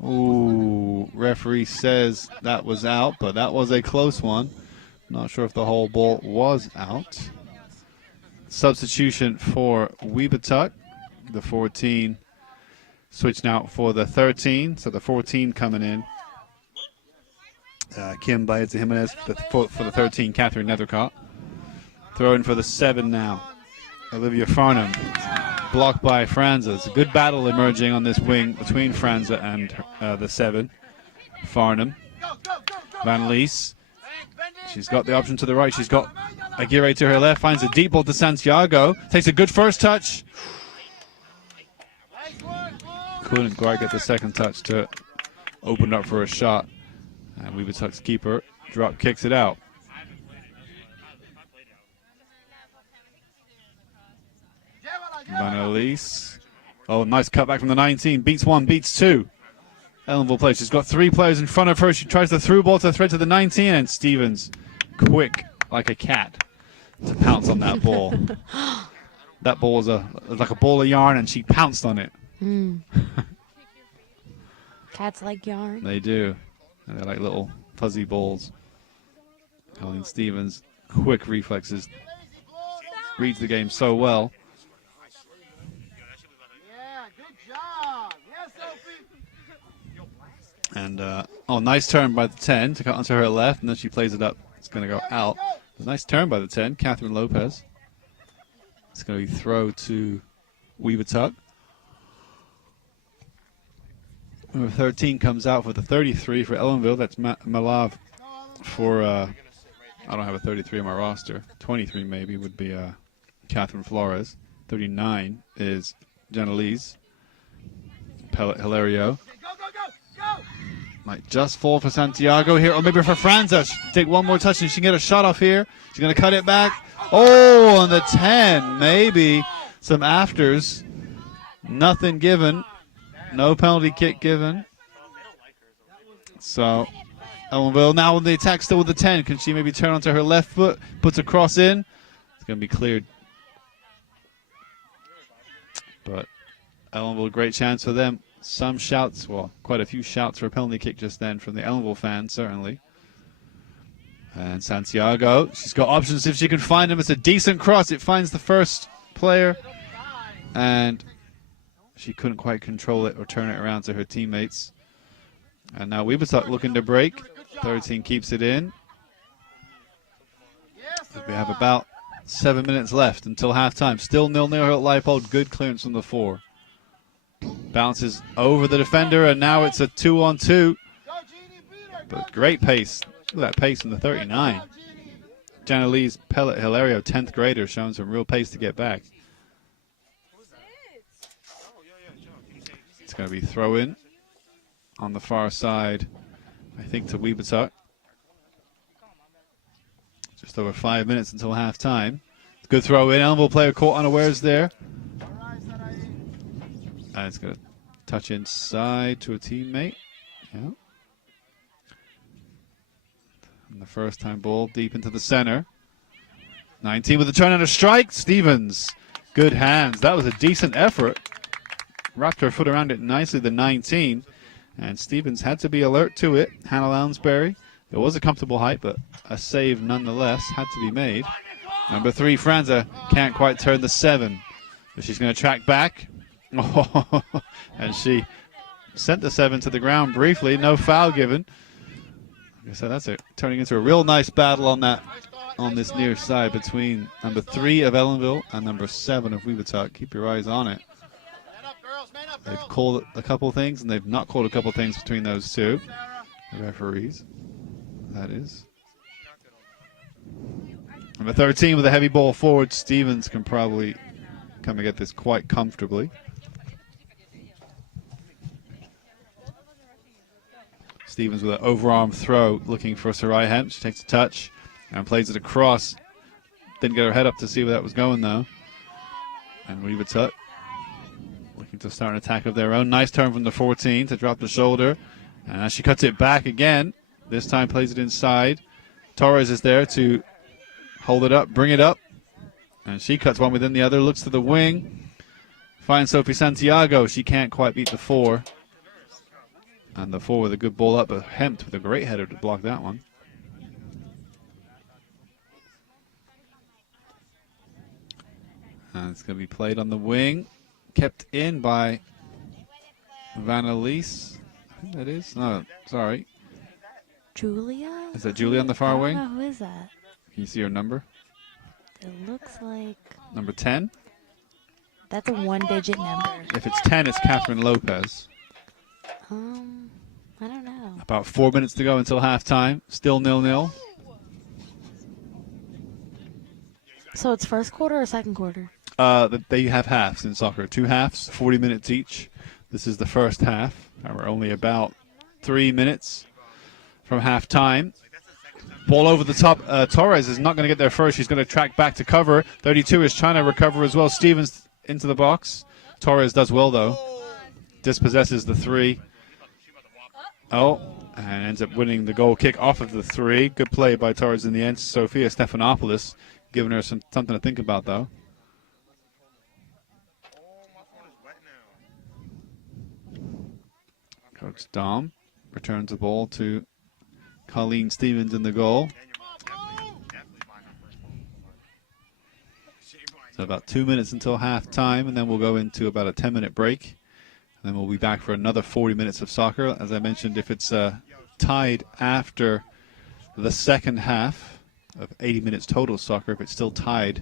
Ooh, referee says that was out, but that was a close one. Not sure if the whole ball was out. Substitution for Webutuck. The 14 switching out for the 13. So the 14 coming in. Kim Baeza Jimenez for the 13, Catherine Nethercott. Throw in for the 7 now. Olivia Farnham. Blocked by Franza. It's a good battle emerging on this wing between Franza and the 7. Farnham. Van Lees. She's got the option to the right. She's got Aguirre to her left. Finds a deep ball to Santiago. Takes a good first touch. Couldn't quite get the second touch to open up for a shot. And Webutuck's keeper drop kicks it out. Van Elise. Oh, nice cutback from the 19. Beats 1, beats 2. Ellenville plays. She's got 3 players in front of her. She tries the through ball to thread to the 19, and Stevens, quick like a cat, to pounce on that ball. That ball was like a ball of yarn, and she pounced on it. Cats like yarn. They do. And they're like little fuzzy balls. Colleen Stevens quick reflexes. Reads the game so well. Yeah, good job. Yes, Sophie. And, nice turn by the 10 to cut onto her left, and then she plays it up. It's going to go out. A nice turn by the 10, Catherine Lopez. It's going to be throw to Webutuck. Number 13 comes out for the 33 for Ellenville. That's Malav for, I don't have a 33 on my roster. 23 maybe would be Catherine Flores. 39 is Janelise. Pellet Hilario. Might just fall for Santiago here, or maybe for Franza. She can take one more touch and she can get a shot off here. She's going to cut it back. Oh, on the 10. Maybe some afters. Nothing given. No penalty kick given. So, Ellenville now with the attack still with the 10. Can she maybe turn onto her left foot? Puts a cross in. It's going to be cleared. But Ellenville, great chance for them. Some shouts, well, quite a few shouts for a penalty kick just then from the Ellenville fans, certainly. And Santiago, she's got options if she can find him. It's a decent cross. It finds the first player. And she couldn't quite control it or turn it around to her teammates. And now Webutuck looking to break. 13 keeps it in. We have about 7 minutes left until halftime. Still 0-0 here at Leipold. Good clearance from the 4. Bounces over the defender, and now it's a 2-on-2. But great pace. Look at that pace in the 39. Janelise Pellet Hilario, 10th grader, showing some real pace to get back. It's going to be throw in on the far side, I think, to Webutuck. Just over 5 minutes until halftime. Good throw in. Ellenville player caught unawares there. And it's going to touch inside to a teammate. Yeah. And the first time ball deep into the center. 19 with a turn and a strike. Stevens, good hands. That was a decent effort. Wrapped her foot around it nicely, the 19. And Stevens had to be alert to it. Hannah Lounsbury. It was a comfortable height, but a save nonetheless had to be made. Number 3, Franza, can't quite turn the 7. But she's going to track back. Oh, and she sent the 7 to the ground briefly. No foul given. Like I said, that's turning into a real nice battle on this near side between number 3 of Ellenville and number 7 of Webutuck. Keep your eyes on it. They've called a couple things, and they've not called a couple things between those two. The referees, that is. Number 13 with a heavy ball forward. Stevens can probably come and get this quite comfortably. Stevens with an overarm throw, looking for Saraihan. She takes a touch and plays it across. Didn't get her head up to see where that was going, though. And Webutuck looking to start an attack of their own. Nice turn from the 14 to drop the shoulder. And as she cuts it back again, this time plays it inside. Torres is there to hold it up, bring it up. And she cuts one within the other, looks to the wing. Finds Sophie Santiago. She can't quite beat the 4. And the 4 with a good ball up, but Hempt with a great header to block that one. And it's going to be played on the wing. Kept in by Vanelise. I think that is. No, sorry. Julia? Is that Julia on the far wing? I don't know, who is that? Can you see her number? It looks like... Number 10? That's a 1-digit number. If it's 10, it's Catherine Lopez. I don't know. About 4 minutes to go until halftime. Still 0-0. So it's first quarter or second quarter? They have halves in soccer. 2 halves, 40 minutes each. This is the first half. And we're only about 3 minutes from halftime. Ball over the top. Torres is not going to get there first. She's going to track back to cover. 32 is trying to recover as well. Stevens into the box. Torres does well, though. Dispossesses the 3. Oh, and ends up winning the goal kick off of the 3. Good play by Torres in the end. Sophia Stephanopoulos giving her something to think about, though. Coach Dom returns the ball to Colleen Stevens in the goal. So about 2 minutes until halftime, and then we'll go into about a 10-minute break. And then we'll be back for another 40 minutes of soccer. As I mentioned, if it's tied after the second half of 80 minutes total soccer, if it's still tied,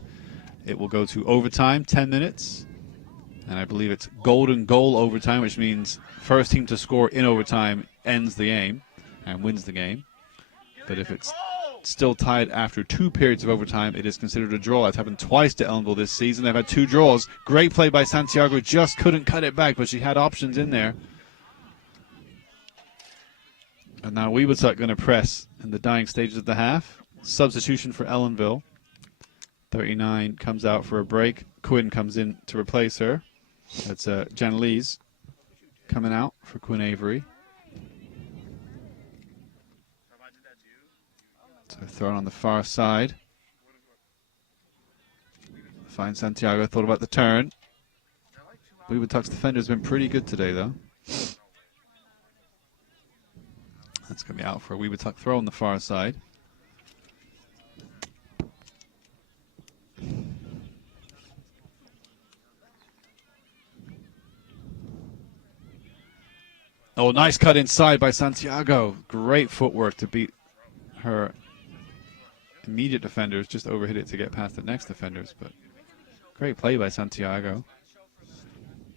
it will go to overtime, 10 minutes. And I believe it's golden goal overtime, which means first team to score in overtime ends the game and wins the game. But if it's still tied after 2 periods of overtime, it is considered a draw. That's happened twice to Ellenville this season. They've had 2 draws. Great play by Santiago, just couldn't cut it back, but she had options in there. And now Webutuck going to press in the dying stages of the half. Substitution for Ellenville. 39 comes out for a break. Quinn comes in to replace her. That's Janelise coming out for Quinn Avery. So thrown on the far side. Fine Santiago, thought about the turn. Webutuck's defender's been pretty good today, though. That's going to be out for a Webutuck throw on the far side. Oh, nice cut inside by Santiago. Great footwork to beat her immediate defenders. Just overhit it to get past the next defenders, but great play by Santiago.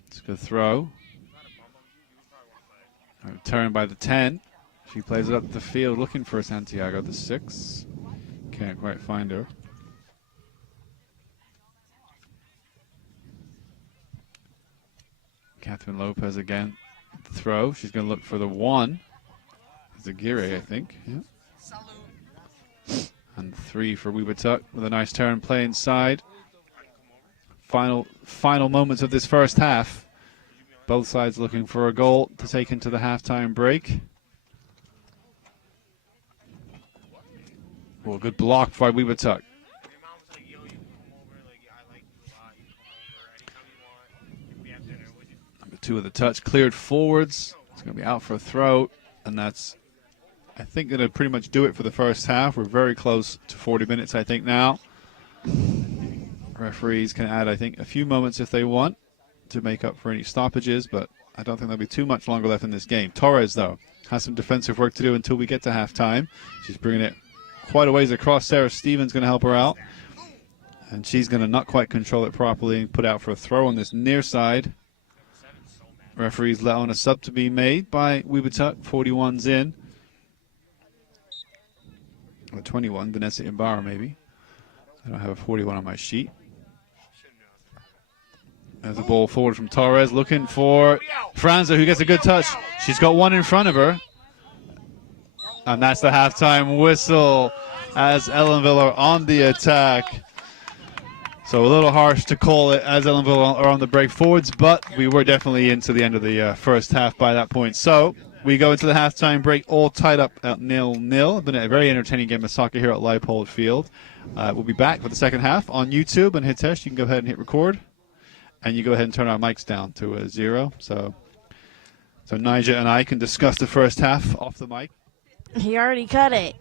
It's a good throw. A turn by the 10. She plays it up the field looking for Santiago, the 6. Can't quite find her. Catherine Lopez again. Throw. She's going to look for the 1. Zagire, I think. Yeah. And 3 for Webutuck with a nice turn play inside. Final moments of this first half. Both sides looking for a goal to take into the halftime break. Oh, good block by Webutuck. Number 2 of the touch, cleared forwards. It's going to be out for a throw, and that's, I think, going to pretty much do it for the first half. We're very close to 40 minutes, I think, now. Referees can add, I think, a few moments if they want to make up for any stoppages, but I don't think there'll be too much longer left in this game. Torres, though, has some defensive work to do until we get to halftime. She's bringing it quite a ways across. Sarah Stevens going to help her out, and she's going to not quite control it properly and put out for a throw on this near side. Referees allowing a sub to be made by Webutuck. 41's in. Or 21, Vanessa Ibarra maybe. I don't have a 41 on my sheet. There's a ball forward from Torres, looking for Franza, who gets a good touch. She's got 1 in front of her. And that's the halftime whistle as Ellenville are on the attack. So a little harsh to call it as Ellenville are on the break forwards, but we were definitely into the end of the first half by that point. So we go into the halftime break all tied up at 0-0. It's been a very entertaining game of soccer here at Leipold Field. We'll be back for the second half on YouTube. And Hitesh, you can go ahead and hit record. And you go ahead and turn our mics down to 0. So Nigel and I can discuss the first half off the mic. He already cut it.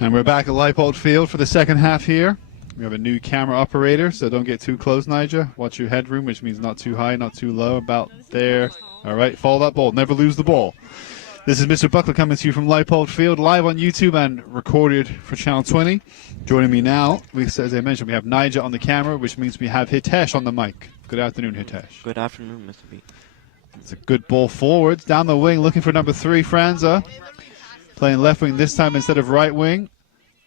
And we're back at Leipold Field for the second half here. We have a new camera operator, so don't get too close, Nigel. Watch your headroom, which means not too high, not too low, about there. All right, follow that ball. Never lose the ball. This is Mr. Buckler coming to you from Leipold Field, live on YouTube and recorded for Channel 20. Joining me now, as I mentioned, we have Nigel on the camera, which means we have Hitesh on the mic. Good afternoon, Hitesh. Good afternoon, Mr. B. It's a good ball forwards. Down the wing, looking for number 3, Franza. Playing left wing this time instead of right wing.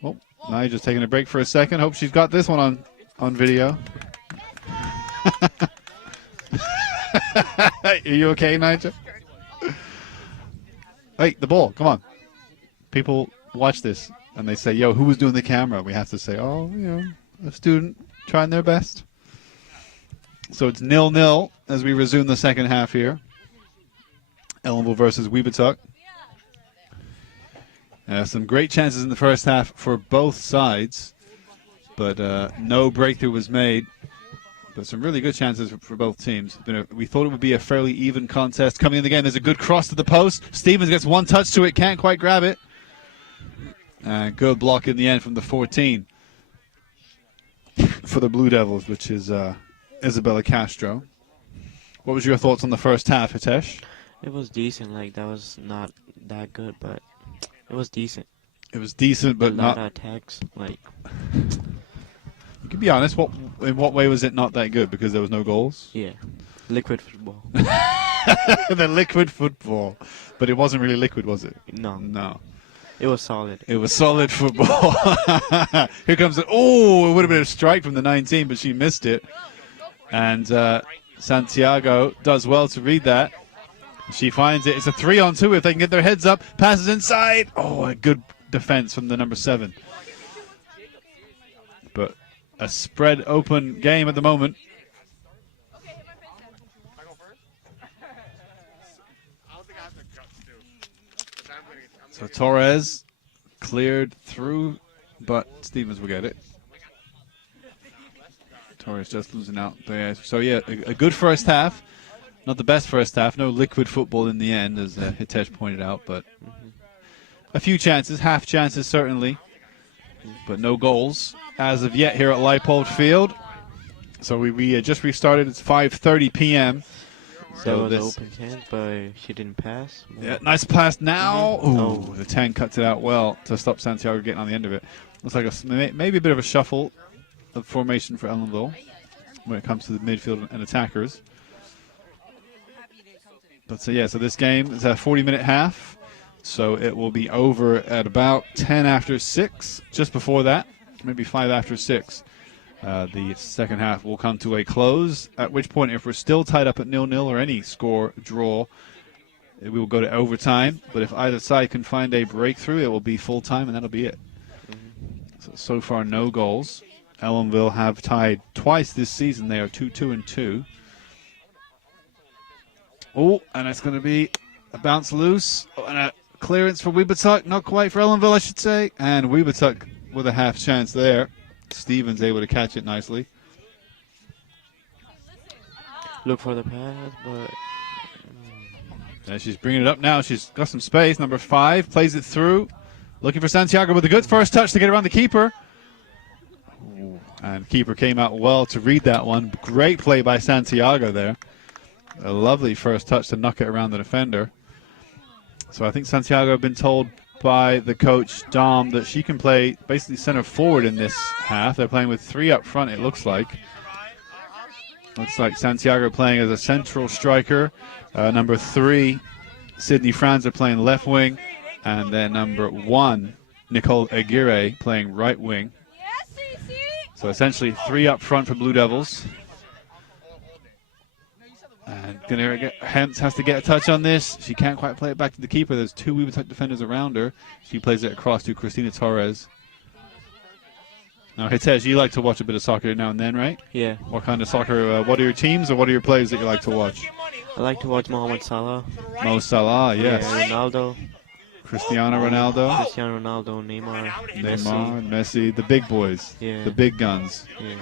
Oh, Nigel's taking a break for a second. Hope she's got this one on video. Are you okay, Nigel? Hey, the ball, come on. People watch this and they say, yo, who was doing the camera? We have to say, oh, you know, a student trying their best. So it's 0-0 as we resume the second half here. Ellenville versus Webutuck. Some great chances in the first half for both sides, but no breakthrough was made. But some really good chances for both teams. We thought it would be a fairly even contest. Coming in the game, there's a good cross to the post. Stevens gets one touch to it, can't quite grab it. And good block in the end from the 14 for the Blue Devils, which is Isabella Castro. What was your thoughts on the first half, Hitesh? It was decent. Like, that was not that good, but it was decent. It was decent, but a not. lot of attacks. Like, you can be honest. In what way was it not that good? Because there was no goals. yeah, liquid football. The liquid football, but it wasn't really liquid, was it? No, No. it was solid. It was solid football. Here comes it. Oh, it would have been a strike from the 19, but she missed it. And Santiago does well to read that. She finds it. It's a 3-on-2 if they can get their heads up. Passes inside. Oh, a good defense from the number 7. But a spread open game at the moment. So Torres cleared through, but Stevens will get it. Torres just losing out there. So yeah, a good first half. Not the best first half. No liquid football in the end, as Hitesh pointed out, but a few chances, half chances certainly, but no goals as of yet here at Leipold Field. So we just restarted. It's 5:30 p.m. There So was an open chance, but she didn't pass. Yeah, nice pass now. Ooh, Oh. the 10 cuts it out well to stop Santiago getting on the end of it. Looks like maybe a bit of a shuffle of formation for Ellenville when it comes to the midfield and attackers. But so this game is a 40-minute half, so it will be over at about 10 after 6. Just before that, maybe 5 after 6. The second half will come to a close, at which point, if we're still tied up at 0-0 or any score draw, we will go to overtime. But if either side can find a breakthrough, it will be full time, and that'll be it. So far, no goals. Ellenville have tied twice this season. They are 2-2-2. Oh, and it's going to be a bounce loose and a clearance for Webutuck. Not quite for Ellenville, I should say. And Webutuck with a half chance there. Stevens able to catch it nicely. Look for the pass, but And she's bringing it up now. She's got some space. Number 5 plays it through. Looking for Santiago with a good first touch to get around the keeper. Ooh, and keeper came out well to read that one. Great play by Santiago there. A lovely first touch to knock it around the defender. So I think Santiago have been told by the coach, Dom, that she can play basically center forward in this half. They're playing with 3 up front, it looks like. Looks like Santiago playing as a central striker. Number 3, Sydney Franza playing left wing. And then number 1, Nicole Aguirre playing right wing. So essentially 3 up front for Blue Devils. And Hence has to get a touch on this. She can't quite play it back to the keeper. There's 2 Webutuck defenders around her. She plays it across to Christina Torres. Now, Hitesh, you like to watch a bit of soccer now and then, right? yeah, What kind of soccer? What are your teams or what are your players that you like to watch? I like to watch Mohamed Salah. Mo Salah, yes. Yeah, Ronaldo. Cristiano Ronaldo. Cristiano Ronaldo, Neymar, Neymar, Messi, the big boys, Yeah. the big guns. Yeah,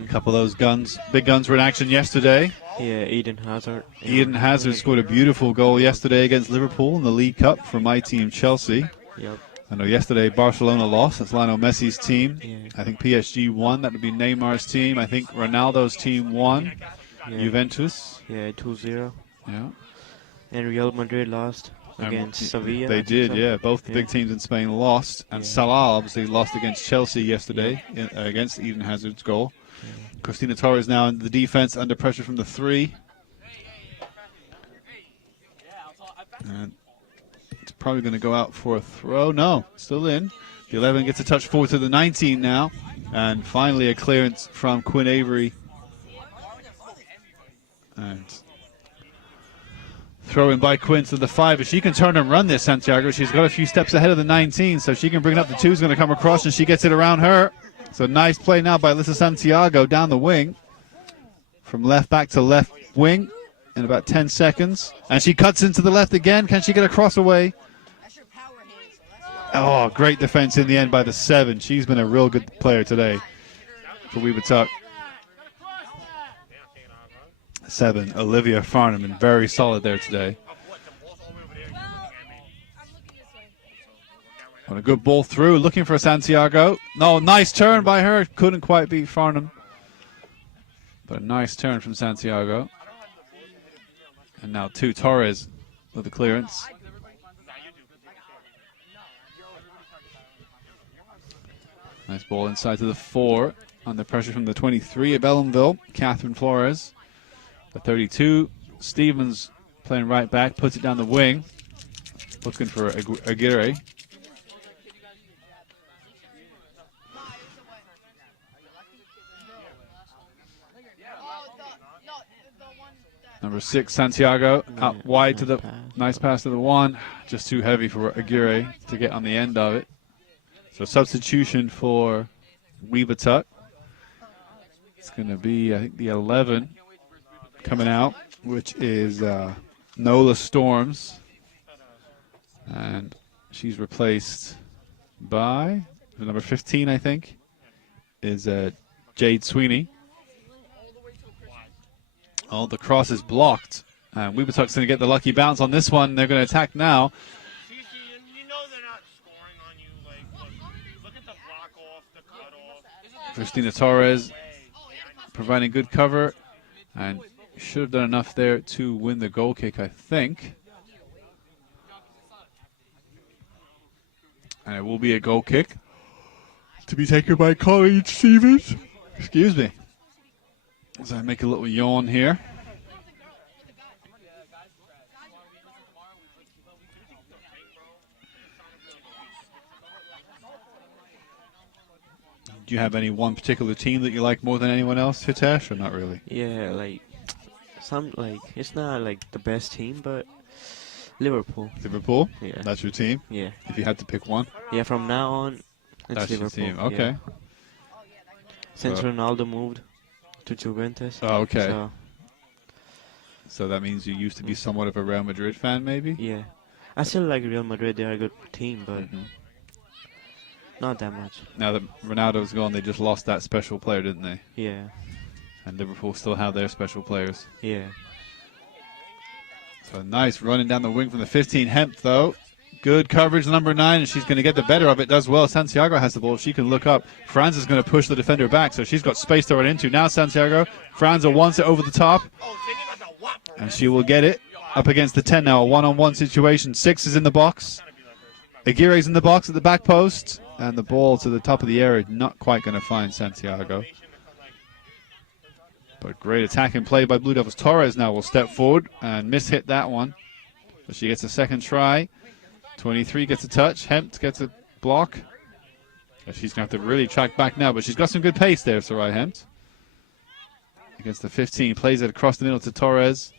A couple of those guns, big guns were in action yesterday. yeah, Eden Hazard. Eden Hazard scored a beautiful goal yesterday against Liverpool in the League Cup for my team, Chelsea. Yep. I know yesterday Barcelona lost. That's Lionel Messi's team. Yeah. I think PSG won. That would be Neymar's team. I think Ronaldo's team won. Yeah. Juventus. Yeah, 2-0. Yeah. And Real Madrid lost against Sevilla. They I think did, so. yeah. Both the big teams in Spain lost. And Yeah. Salah obviously lost against Chelsea yesterday against Eden Hazard's goal. Cristina Torres now in the defense under pressure from the 3. And it's probably going to go out for a throw. No, still in. The 11 gets a touch forward to the 19 now. And finally a clearance from Quinn Avery. And throw in by Quinn to the 5. If she can turn and run this, Santiago, she's got a few steps ahead of the 19, so she can bring it up. The 2 is going to come across, and she gets it around her. So nice play now by Alyssa Santiago down the wing. From left back to left wing in about 10 seconds. And she cuts into the left again. Can she get a cross away? Oh, great defense in the end by the 7. She's been a real good player today for Webutuck. 7, Olivia Farnham, and very solid there today. And a good ball through, looking for Santiago. No, nice turn by her. Couldn't quite beat Farnham. But a nice turn from Santiago. And now Torres with the clearance. Nice ball inside to the 4. Under pressure from the 23 of Ellenville, Catherine Flores. The 32, Stevens playing right back, puts it down the wing. Looking for Aguirre. Number 6, Santiago, out wide to the nice pass to the 1. Just too heavy for Aguirre to get on the end of it. So substitution for Webutuck. It's going to be, I think, the 11 coming out, which is Nola Storms. And she's replaced by number 15, I think, is Jade Sweeney. Oh, the cross is blocked. And Webutuck's going to get the lucky bounce on this one. They're going to attack now. You know they're not scoring on you. Like, look at the block off, the cut off. Cristina Torres providing good cover. And should have done enough there to win the goal kick, I think. And it will be a goal kick to be taken by Colleen Stevens. Excuse me. As I make a little yawn here. Do you have any one particular team that you like more than anyone else, Hitesh, or not really? Yeah, like it's not like the best team, but Liverpool. Liverpool? Yeah. That's your team? Yeah. If you had to pick one? Yeah, from now on, it's That's Liverpool. your team. Okay. Yeah. Since Ronaldo moved to Juventus. Oh, okay. So, So that means you used to be somewhat of a Real Madrid fan, maybe? yeah. I still like Real Madrid. They're a good team, but not that much. Now that Ronaldo's gone, they just lost that special player, didn't they? Yeah. And Liverpool still have their special players. Yeah. So nice running down the wing from the 15. Hemp, though. Good coverage, number 9, and she's going to get the better of it. Does well. Santiago has the ball. She can look up. Franz is going to push the defender back, so she's got space to run into. Now Santiago. Franz wants it over the top, and she will get it up against the 10 now. A one-on-one situation. 6 is in the box. Aguirre's in the box at the back post, and the ball to the top of the area. Not quite going to find Santiago. But great attacking play by Blue Devils. Torres now will step forward and miss-hit that one. But she gets a second try. 23 gets a touch. Hempt gets a block. She's going to have to really track back now, but she's got some good pace there, Sarai Hempt. Against the 15. Plays it across the middle to Torres.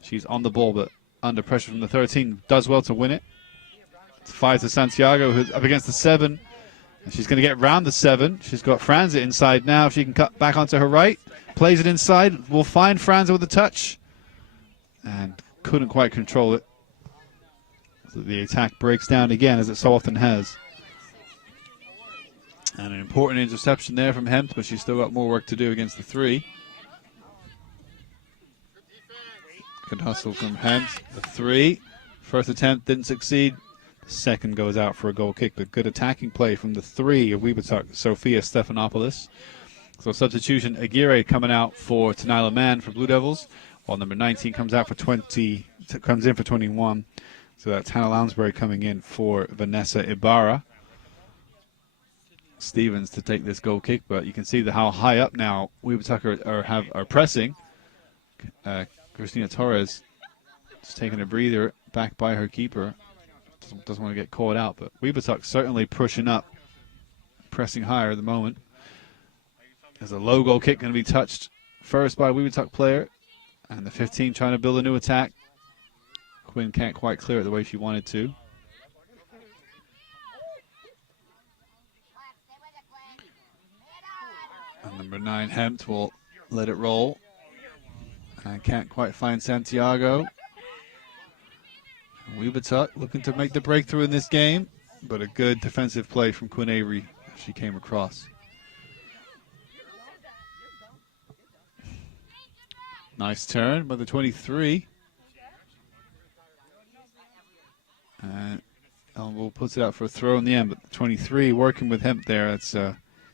She's on the ball, but under pressure from the 13. Does well to win it. It's 5 to Santiago, who's up against the 7. And she's going to get round the 7. She's got Franza inside now. She can cut back onto her right. Plays it inside. Will find Franza with a touch. And couldn't quite control it. So the attack breaks down again, as it so often has. And an important interception there from Hempt, but she's still got more work to do against the 3. Good hustle from Hempt. The 3. First attempt didn't succeed. Second goes out for a goal kick, but good attacking play from the 3 of Webutuck, Sophia Stephanopoulos. So substitution, Aguirre coming out for Tanila Mann for Blue Devils, while number 19 comes in for 21. So that's Hannah Lounsbury coming in for Vanessa Ibarra. Stevens to take this goal kick, but you can see how high up now Webutuck are pressing. Christina Torres just taking a breather back by her keeper. Doesn't want to get caught out, but Webutuck certainly pushing up, pressing higher at the moment. There's a low goal kick going to be touched first by a Webutuck player, and the 15 trying to build a new attack. Quinn can't quite clear it the way she wanted to. And number 9, Hempt, will let it roll. And can't quite find Santiago. Webutuck looking to make the breakthrough in this game, but a good defensive play from Quinn Avery as she came across. Nice turn by the 23. And Ellenville puts it out for a throw in the end, but the 23 working with Hemp there. That's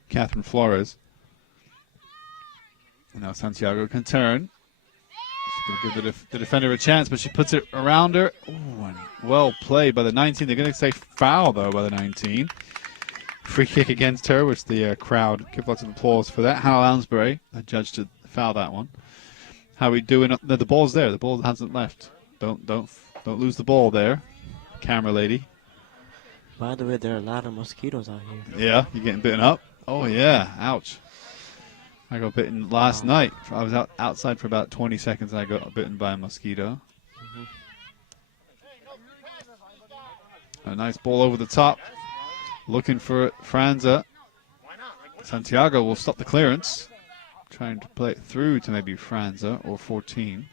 Catherine Flores. And now Santiago can turn. She's going to give the defender a chance, but she puts it around her. Ooh, and well played by the 19. They're going to say foul, though, by the 19. Free kick against her, which the crowd give lots of applause for that. Hannah Lounsbury, a judge to foul that one. How we doing? No, the ball's there. The ball hasn't left. Don't lose the ball there, camera lady. By the way, there are a lot of mosquitoes out here. Yeah, you getting bitten up? Oh yeah, ouch. I got bitten last night. I was outside for about 20 seconds and I got bitten by a mosquito. A nice ball over the top. Looking for Franza. Santiago will stop the clearance. Trying to play it through to maybe Franza or 14.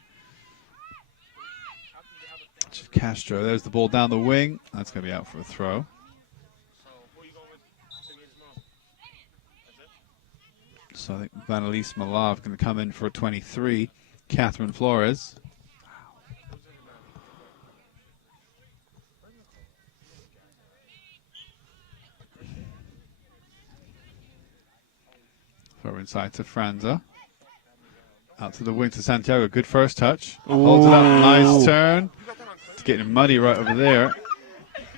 Castro, there's the ball down the wing. That's going to be out for a throw. So I think Vanelise Malav going to come in for a 23. Catherine Flores. Throw inside to Franza. Out to the wing to Santiago. Good first touch. Holds it up. Nice turn. It's getting muddy right over there.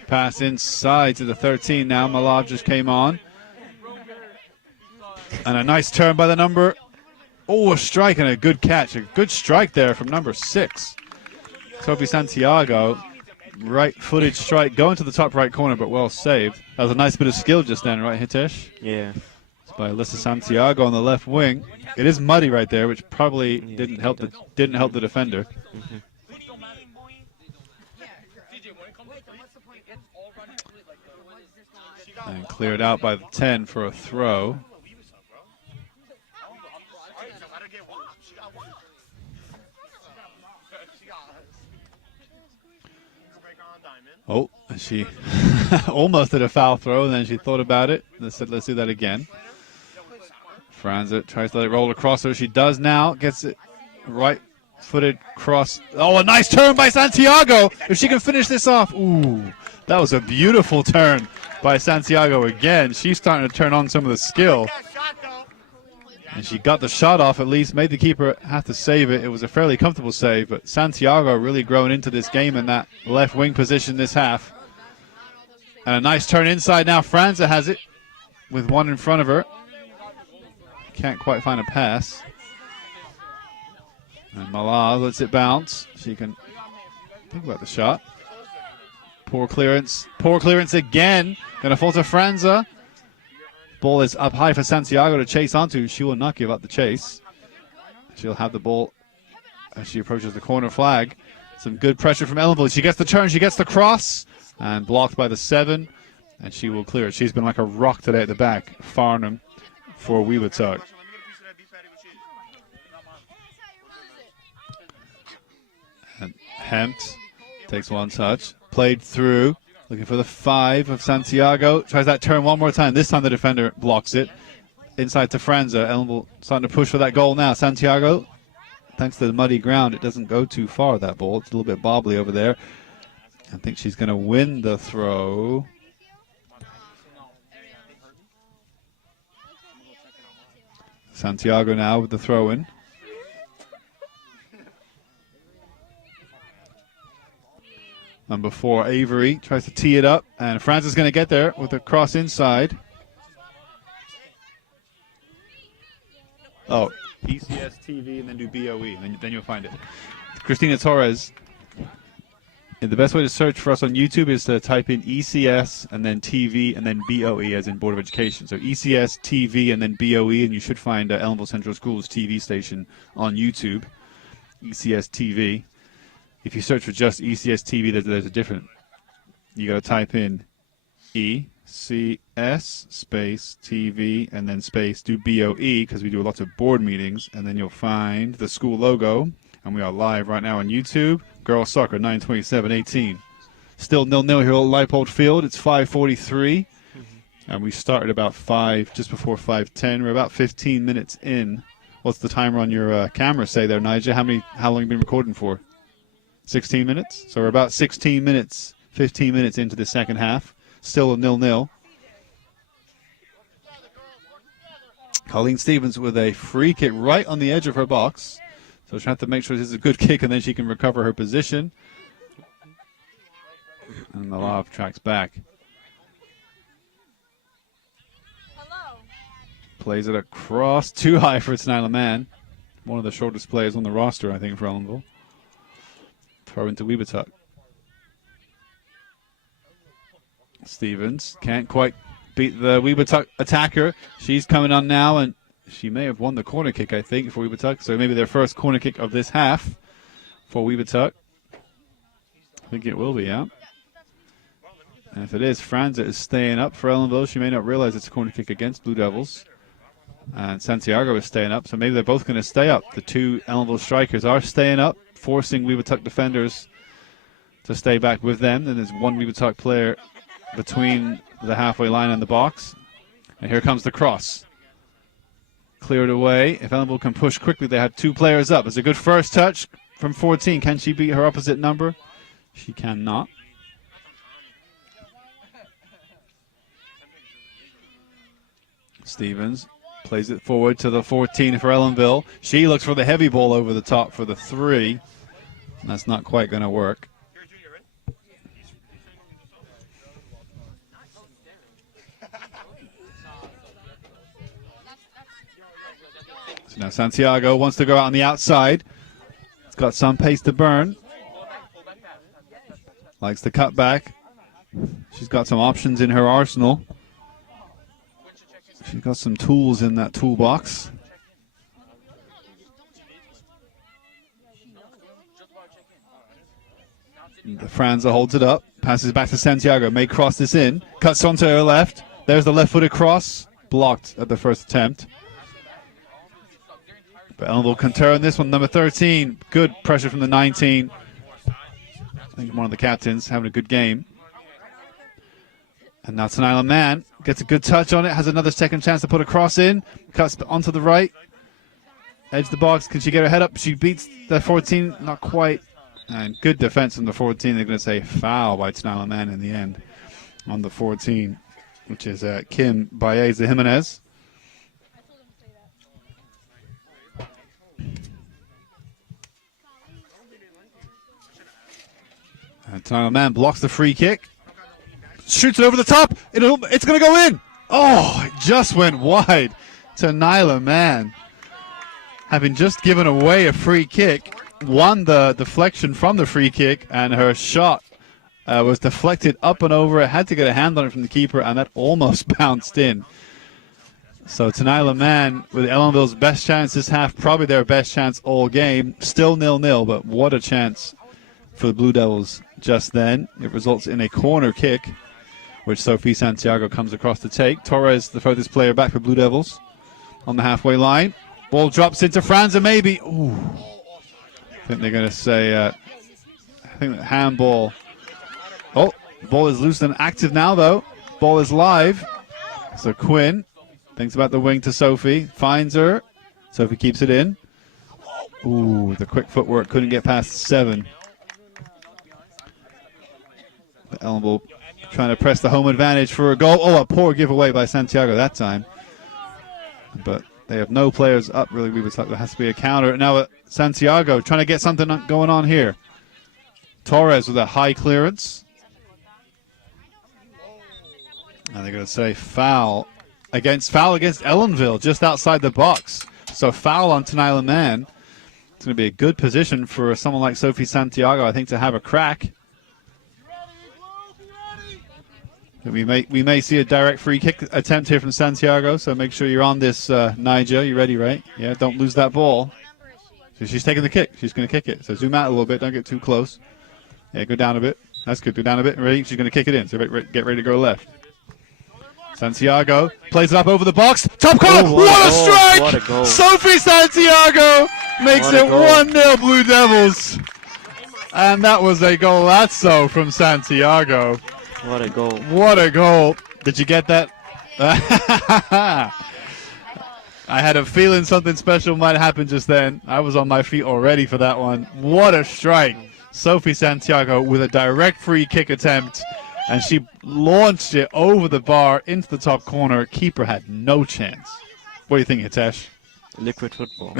Pass inside to the 13 now. Malav just came on. And a nice turn by the number. Oh, a strike and a good catch. A good strike there from number 6. Sophie Santiago. Right-footed strike going to the top right corner, but well saved. That was a nice bit of skill just then, right, Hitesh? Yeah. It's by Alyssa Santiago on the left wing. It is muddy right there, which probably didn't help the defender. And cleared out by the 10 for a throw. Oh, she almost did a foul throw, and then she thought about it. They said, let's do that again. Franza tries to let it roll across her. She does now. Gets it right-footed cross. Oh, a nice turn by Santiago. If she can finish this off. Ooh, that was a beautiful turn by Santiago again. She's starting to turn on some of the skill. And she got the shot off at least, made the keeper have to save it. It was a fairly comfortable save, but Santiago really growing into this game in that left wing position this half. And a nice turn inside now. Franza has it with one in front of her. Can't quite find a pass. And Malav lets it bounce. She can think about the shot. Poor clearance. Poor clearance again. Going to fall to Franza. Ball is up high for Santiago to chase onto. She will not give up the chase. She'll have the ball as she approaches the corner flag. Some good pressure from Ellenville. She gets the turn, she gets the cross, and blocked by the 7, and she will clear it. She's been like a rock today at the back. Farnham for Webutuck. And Hempt takes one touch. Played through. Looking for the 5 of Santiago. Tries that turn one more time. This time the defender blocks it. Inside to Franza. Ellenville starting to push for that goal now. Santiago, thanks to the muddy ground, it doesn't go too far, that ball. It's a little bit bobbly over there. I think she's going to win the throw. Santiago now with the throw in. Number 4, Avery, tries to tee it up, and Franz is going to get there with a cross inside. Oh, ECS TV and then do BOE, and then you'll find it. Christina Torres. And the best way to search for us on YouTube is to type in ECS and then TV and then BOE, as in Board of Education. So ECS TV and then BOE, and you should find Ellenville Central School's TV station on YouTube. ECS TV. If you search for just ECS TV, there's a different. You got to type in ECS space TV and then space do BOE, because we do lots of board meetings, and then you'll find the school logo. And we are live right now on YouTube. Girls soccer 9:27:18. Still 0-0 here at Leipold Field. It's 5:43, and we started about just before 5:10. We're about 15 minutes in. What's the timer on your camera say there, Nigel? How long have you been recording for? 16 minutes. So we're about 16 minutes, 15 minutes into the second half. Still a 0-0. Colleen Stevens with a free kick right on the edge of her box. So she'll have to make sure this is a good kick, and then she can recover her position. And the lob tracks back. Plays it across, too high for Nyla Mann. One of the shortest players on the roster, I think, for Ellenville. Throw into Webutuck. Stevens can't quite beat the Webutuck attacker. She's coming on now, and she may have won the corner kick, I think, for Webutuck. So maybe their first corner kick of this half for Webutuck. I think it will be, yeah. And if it is, Franza is staying up for Ellenville. She may not realize it's a corner kick against Blue Devils. And Santiago is staying up, so maybe they're both going to stay up. The two Ellenville strikers are staying up, forcing Webutuck defenders to stay back with them. Then there's one Webutuck player between the halfway line and the box. And here comes the cross. Cleared away. If Ellenville can push quickly, they have two players up. It's a good first touch from 14. Can she beat her opposite number? She cannot. Stevens plays it forward to the 14 for Ellenville. She looks for the heavy ball over the top for the 3. And that's not quite going to work. So now Santiago wants to go out on the outside. It's got some pace to burn. Likes to cut back. She's got some options in her arsenal. She's got some tools in that toolbox. The Franza holds it up. Passes back to Santiago. May cross this in. Cuts onto her left. There's the left-footed cross. Blocked at the first attempt. But Ellenville can turn this one. Number 13. Good pressure from the 19. I think one of the captains having a good game. And now Nyla Mann gets a good touch on it. Has another second chance to put a cross in. Cuts onto the right. Edge of the box. Can she get her head up? She beats the 14. Not quite. And good defense from the 14. They're going to say foul by Nyla Mann in the end on the 14, which is Kim Baez de Jimenez. And Nyla Mann blocks the free kick. Shoots it over the top. It's going to go in. Oh, it just went wide to Nyla Mann. Having just given away a free kick, won the deflection from the free kick, and her shot was deflected up and over. It had to get a hand on it from the keeper, and that almost bounced in. So Nyla Mann with Ellenville's best chance this half, probably their best chance all game. Still 0-0, but what a chance for the Blue Devils just then. It results in a corner kick, which Sophie Santiago comes across to take. Torres, the furthest player back for Blue Devils, on the halfway line. Ball drops into Franza, maybe. Ooh. I think they're going to say, I think that handball. Oh, ball is loose and active now, though. Ball is live. So Quinn thinks about the wing to Sophie, finds her. Sophie keeps it in. Ooh, the quick footwork couldn't get past 7. Ellenville trying to press the home advantage for a goal. Oh, a poor giveaway by Santiago that time. But they have no players up, really. There has to be a counter. Now Santiago trying to get something going on here. Torres with a high clearance. And they're going to say foul against Ellenville just outside the box. So foul on Tenila Man. It's going to be a good position for someone like Sophie Santiago, I think, to have a crack. We may see a direct free kick attempt here from Santiago, so make sure you're on this, Nigel. You ready, right? Yeah, don't lose that ball. So she's taking the kick. She's going to kick it. So zoom out a little bit. Don't get too close. Yeah, go down a bit. That's good. Go down a bit. Ready? She's going to kick it in. So get ready to go left. Santiago plays it up over the box. Top corner. Oh, what a strike! What a goal. Sophie Santiago makes it 1-0 Blue Devils. And that was a golazo from Santiago. What a goal. What a goal. Did you get that? I had a feeling something special might happen just then. I was on my feet already for that one. What a strike. Sophie Santiago with a direct free kick attempt. And she launched it over the bar into the top corner. Keeper had no chance. What do you think, Hitesh? Liquid football.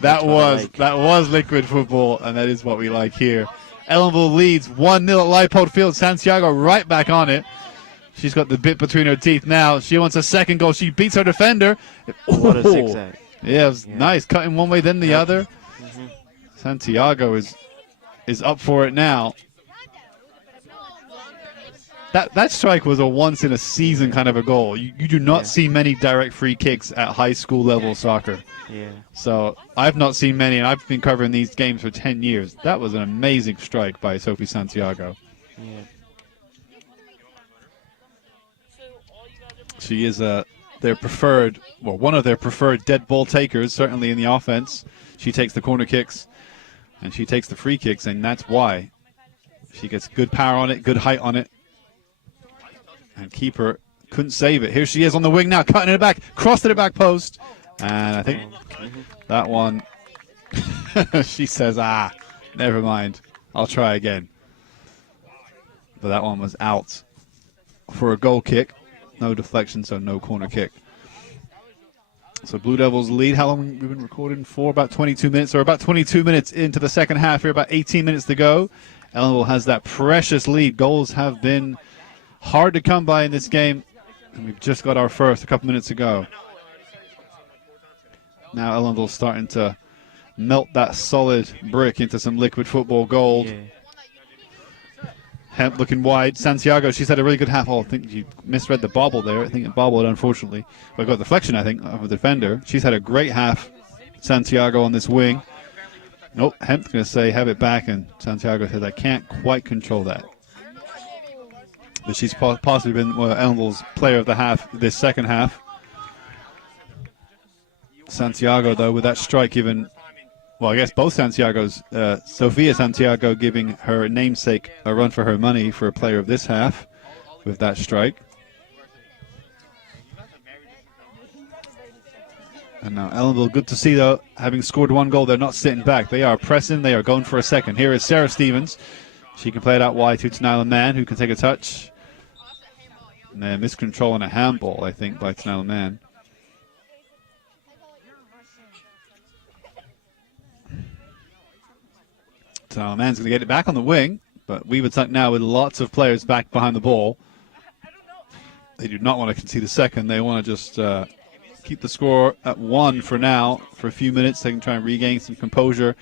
That was liquid football, and that is what we like here. Ellenville leads 1-0 at Leipold Field. Santiago right back on it. She's got the bit between her teeth now. She wants a second goal. She beats her defender. What a zigzag. Yeah, it was nice. Cutting one way, then the other. Mm-hmm. Santiago is up for it now. That strike was a once-in-a-season kind of a goal. You do not see many direct free kicks at high school level soccer. Yeah. So I've not seen many, and I've been covering these games for 10 years. That was an amazing strike by Sophie Santiago. Yeah. She is their preferred, well, one of their preferred dead ball takers, certainly in the offense. She takes the corner kicks, and she takes the free kicks, and that's why. She gets good power on it, good height on it. And keeper couldn't save it. Here she is on the wing now, cutting it back, crossed to the back post. And I think that one, she says, never mind. I'll try again. But that one was out for a goal kick. No deflection, so no corner kick. So Blue Devils lead. How long we've been recording for? About 22 minutes, or about 22 minutes into the second half here, about 18 minutes to go. Ellenville has that precious lead. Goals have been hard to come by in this game, and we've just got our first a couple minutes ago. Now Ellenville's starting to melt that solid brick into some liquid football gold. Yeah. Hemp looking wide. Santiago, she's had a really good half. Oh, I think you misread the bobble there. I think it bobbled, unfortunately. But got deflection, I think, of the defender. She's had a great half, Santiago, on this wing. Nope, Hemp's going to say, have it back, and Santiago says, I can't quite control that. But she's possibly been Ellenville's player of the half this second half. Santiago, though, with that strike given, well, I guess both Santiagos, Sofia Santiago giving her namesake a run for her money for a player of this half with that strike. And now Ellenville, good to see, though, having scored one goal, they're not sitting back. They are pressing, they are going for a second. Here is Sarah Stevens. She can play it out wide to Tenila Man, who can take a touch. And then miscontrol and a handball, I think, by Tenila Man. Tenila Man's going to get it back on the wing, but Webutuck now with lots of players back behind the ball. They do not want to concede a second. They want to just keep the score at 1 for now, for a few minutes. They can try and regain some composure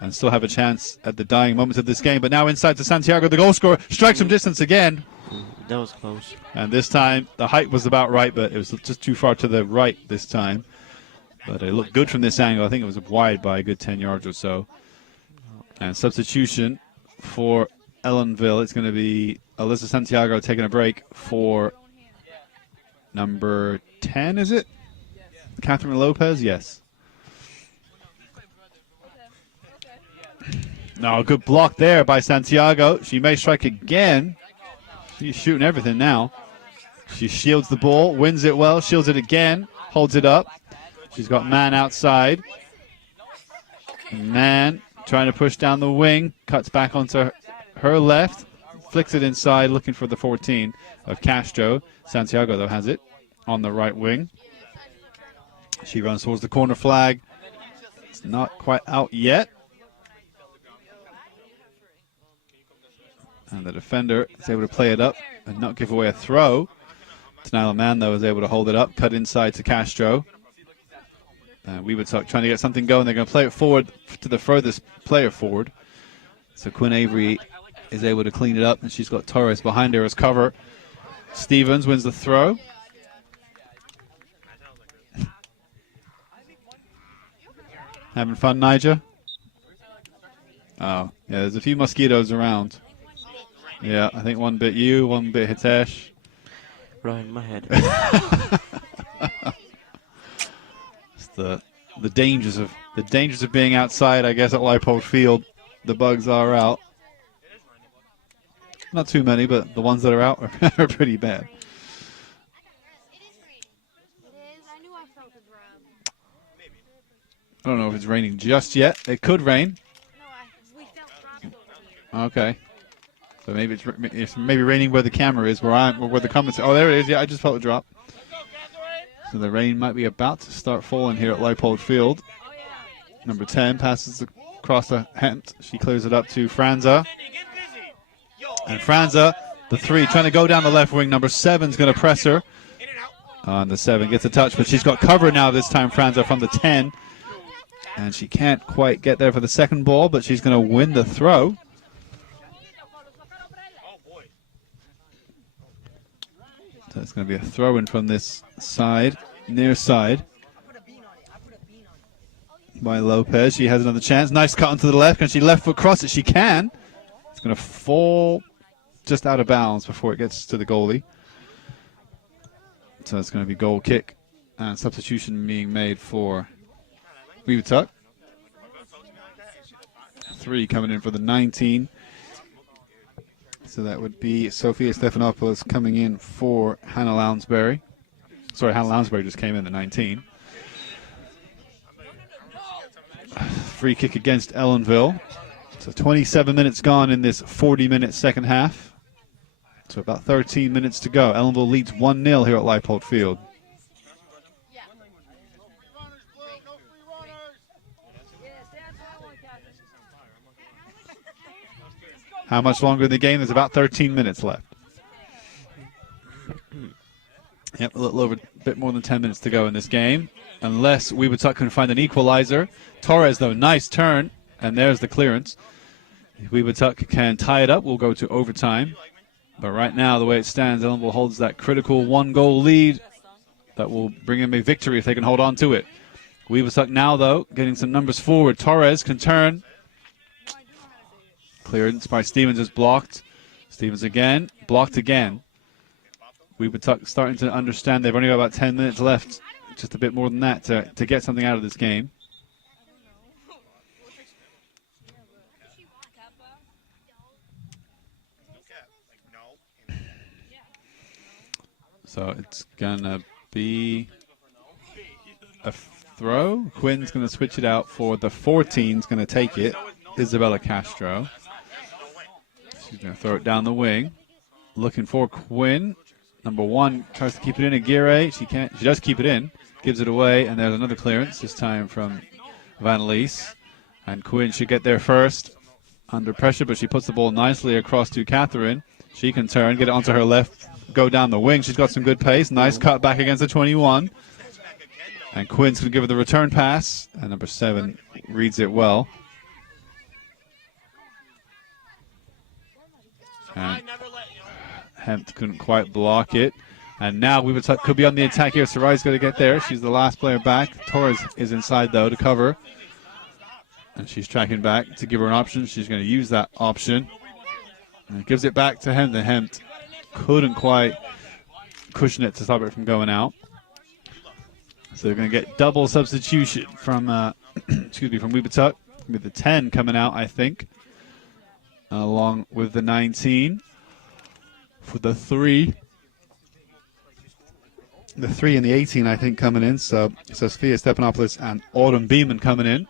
and still have a chance at the dying moments of this game. But now inside to Santiago, the goal scorer, strikes from distance again. That was close. And this time, the height was about right, but it was just too far to the right this time. But it looked good from this angle. I think it was wide by a good 10 yards or so. And substitution for Ellenville. It's going to be Alyssa Santiago taking a break for number 10, is it? Catherine Lopez, yes. No, a good block there by Santiago. She may strike again. She's shooting everything now. She shields the ball, wins it well, shields it again, holds it up. She's got Man outside. Man trying to push down the wing, cuts back onto her left, flicks it inside, looking for the 14 of Castro. Santiago, though, has it on the right wing. She runs towards the corner flag. It's not quite out yet. And the defender is able to play it up and not give away a throw. Tenila Mann, though, is able to hold it up, cut inside to Castro. And Webutuck trying to get something going. They're going to play it forward to the furthest player forward. So Quinn Avery is able to clean it up, and she's got Torres behind her as cover. Stevens wins the throw. Having fun, Niger? Oh, yeah, there's a few mosquitoes around. Yeah, I think one bit you, one bit Hitesh. Right in my head. It's the dangers of being outside, I guess, at Leipold Field. The bugs are out. Not too many, but the ones that are out are pretty bad. I don't know if it's raining just yet. It could rain. Okay. So maybe it's maybe raining where the camera is, where the comments. Oh, there it is. Yeah, I just felt a drop. So the rain might be about to start falling here at Leipold Field. Number 10 passes across the Hempt. She clears it up to Franza. And Franza, the 3, trying to go down the left wing. Number 7's going to press her. And the 7 gets a touch, but she's got cover now this time, Franza, from the 10. And she can't quite get there for the second ball, but she's going to win the throw. So it's going to be a throw-in from this side, near side, by Lopez. She has another chance. Nice cut onto the left. Can she left foot cross it? She can. It's going to fall just out of bounds before it gets to the goalie. So it's going to be goal kick and substitution being made for Webutuck. 3 coming in for the 19. So that would be Sophia Stephanopoulos coming in for Hannah Lounsbury. Sorry, Hannah Lounsbury just came in at 19. Free kick against Ellenville. So 27 minutes gone in this 40-minute second half. So about 13 minutes to go. Ellenville leads 1-0 here at Leipold Field. How much longer in the game? There's about 13 minutes left. Yep, a little over, a bit more than 10 minutes to go in this game. Unless Webutuck can find an equalizer. Torres, though, nice turn. And there's the clearance. If Webutuck can tie it up, we'll go to overtime. But right now, the way it stands, Ellenville holds that critical 1-goal lead that will bring them a victory if they can hold on to it. Webutuck now, though, getting some numbers forward. Torres can turn. Clearance by Stevens is blocked. Stevens again. Blocked again. Webutuck starting to understand they've only got about 10 minutes left. Just a bit more than that to get something out of this game. So it's going to be a throw. Quinn's going to switch it out for the 14's going to take it. Isabella Castro. She's going to throw it down the wing. Looking for Quinn. Number 1 tries to keep it in. Aguirre. She can't. She does keep it in. Gives it away. And there's another clearance, this time from Van Lees. And Quinn should get there first. Under pressure, but she puts the ball nicely across to Catherine. She can turn, get it onto her left, go down the wing. She's got some good pace. Nice cut back against the 21. And Quinn's going to give her the return pass. And number 7 reads it well. And Hempt couldn't quite block it. And now Webutuck could be on the attack here. Sarai's going to get there. She's the last player back. Torres is inside, though, to cover. And she's tracking back to give her an option. She's going to use that option. And gives it back to Hempt. The Hempt couldn't quite cushion it to stop it from going out. So they're going to get double substitution from, from Webutuck. With the 10 coming out, I think. Along with the 19 for the 3. The 3 and the 18, I think, coming in. So Sophia Stephanopoulos and Autumn Beeman coming in.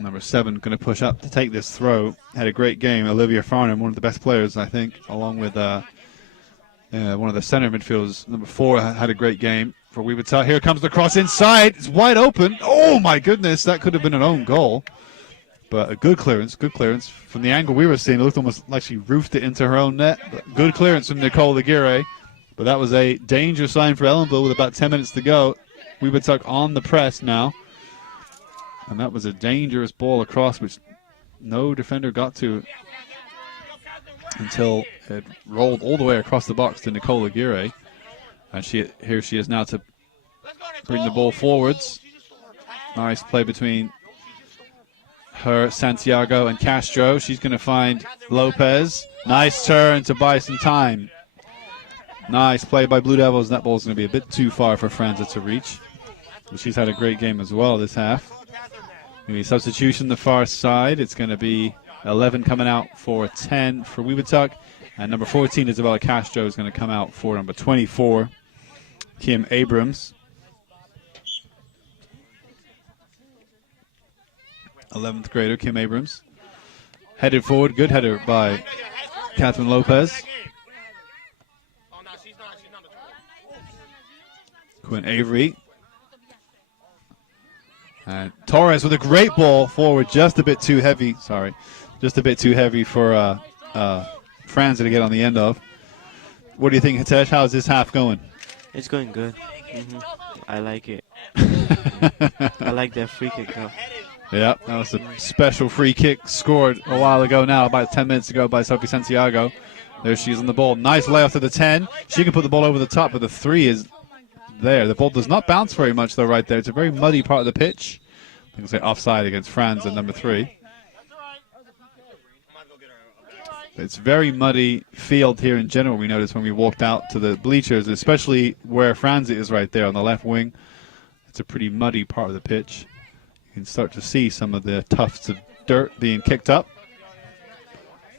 Number 7 going to push up to take this throw. Had a great game. Olivia Farnham, one of the best players, I think, along with one of the center midfielders. Number 4 had a great game for Webutuck. Here comes the cross inside. It's wide open. Oh, my goodness. That could have been an own goal. But a good clearance. From the angle we were seeing, it looked almost like she roofed it into her own net. But good clearance from Nicole Aguirre. But that was a danger sign for Ellenville with about 10 minutes to go. Webutuck on the press now. And that was a dangerous ball across, which no defender got to until it rolled all the way across the box to Nicole Aguirre. And here she is now to bring the ball forwards. Nice play between her, Santiago, and Castro. She's going to find Lopez. Nice turn to buy some time. Nice play by Blue Devils. That ball's going to be a bit too far for Franza to reach. But she's had a great game as well this half. Maybe substitution the far side. It's going to be 11 coming out for 10 for Webutuck. And number 14, Isabella Castro, is going to come out for number 24, Kim Abrams. 11th grader, Kim Abrams. Headed forward. Good header by Catherine Lopez. Quinn Avery. And Torres with a great ball forward, just a bit too heavy. Sorry, just a bit too heavy for Franza to get on the end of. What do you think, Hitesh? How's this half going? It's going good. I like it. I like that free kick though. Yeah, that was a special free kick scored a while ago now, about 10 minutes ago by Sophie Santiago. There she is on the ball. Nice layoff to the 10. She can put the ball over the top, but the 3 is there. The ball does not bounce very much, though, right there. It's a very muddy part of the pitch. I can say offside against Franz at number 3. It's very muddy field here in general, we noticed when we walked out to the bleachers, especially where Franz is right there on the left wing. It's a pretty muddy part of the pitch. You can start to see some of the tufts of dirt being kicked up.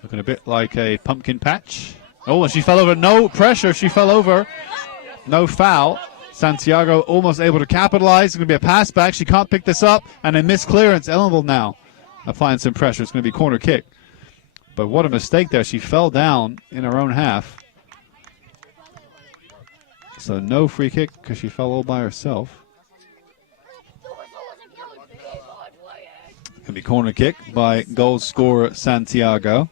Looking a bit like a pumpkin patch. Oh, and she fell over. No pressure. She fell over. No foul. Santiago almost able to capitalize. It's going to be a pass back. She can't pick this up. And a missed clearance. Ellenville now applying some pressure. It's going to be corner kick. But what a mistake there. She fell down in her own half. So no free kick because she fell all by herself. Going to be corner kick by goal scorer Santiago.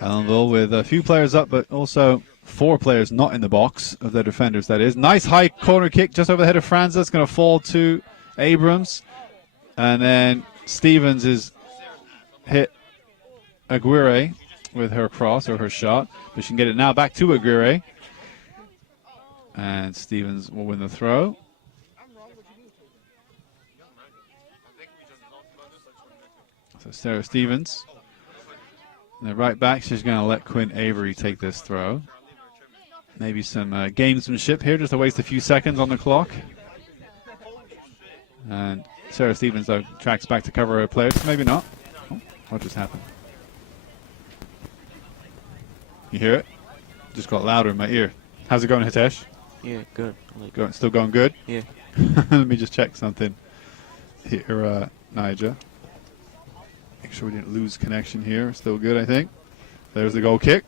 Ellenville with a few players up, but also 4 players not in the box of their defenders, that is. Nice high corner kick just over the head of Franza. It's going to fall to Abrams. And then Stevens is hit Aguirre with her cross or her shot. But she can get it now back to Aguirre. And Stevens will win the throw. So Sarah Stevens. And then right back, she's going to let Quinn Avery take this throw. Maybe some gamesmanship here, just to waste a few seconds on the clock. And Sarah Stevens, though, tracks back to cover her players. Maybe not. Oh, what just happened? You hear it? Just got louder in my ear. How's it going, Hitesh? Yeah, good. Still going good? Yeah. Let me just check something here, Nigel. Make sure we didn't lose connection here. Still good, I think. There's the goal kick.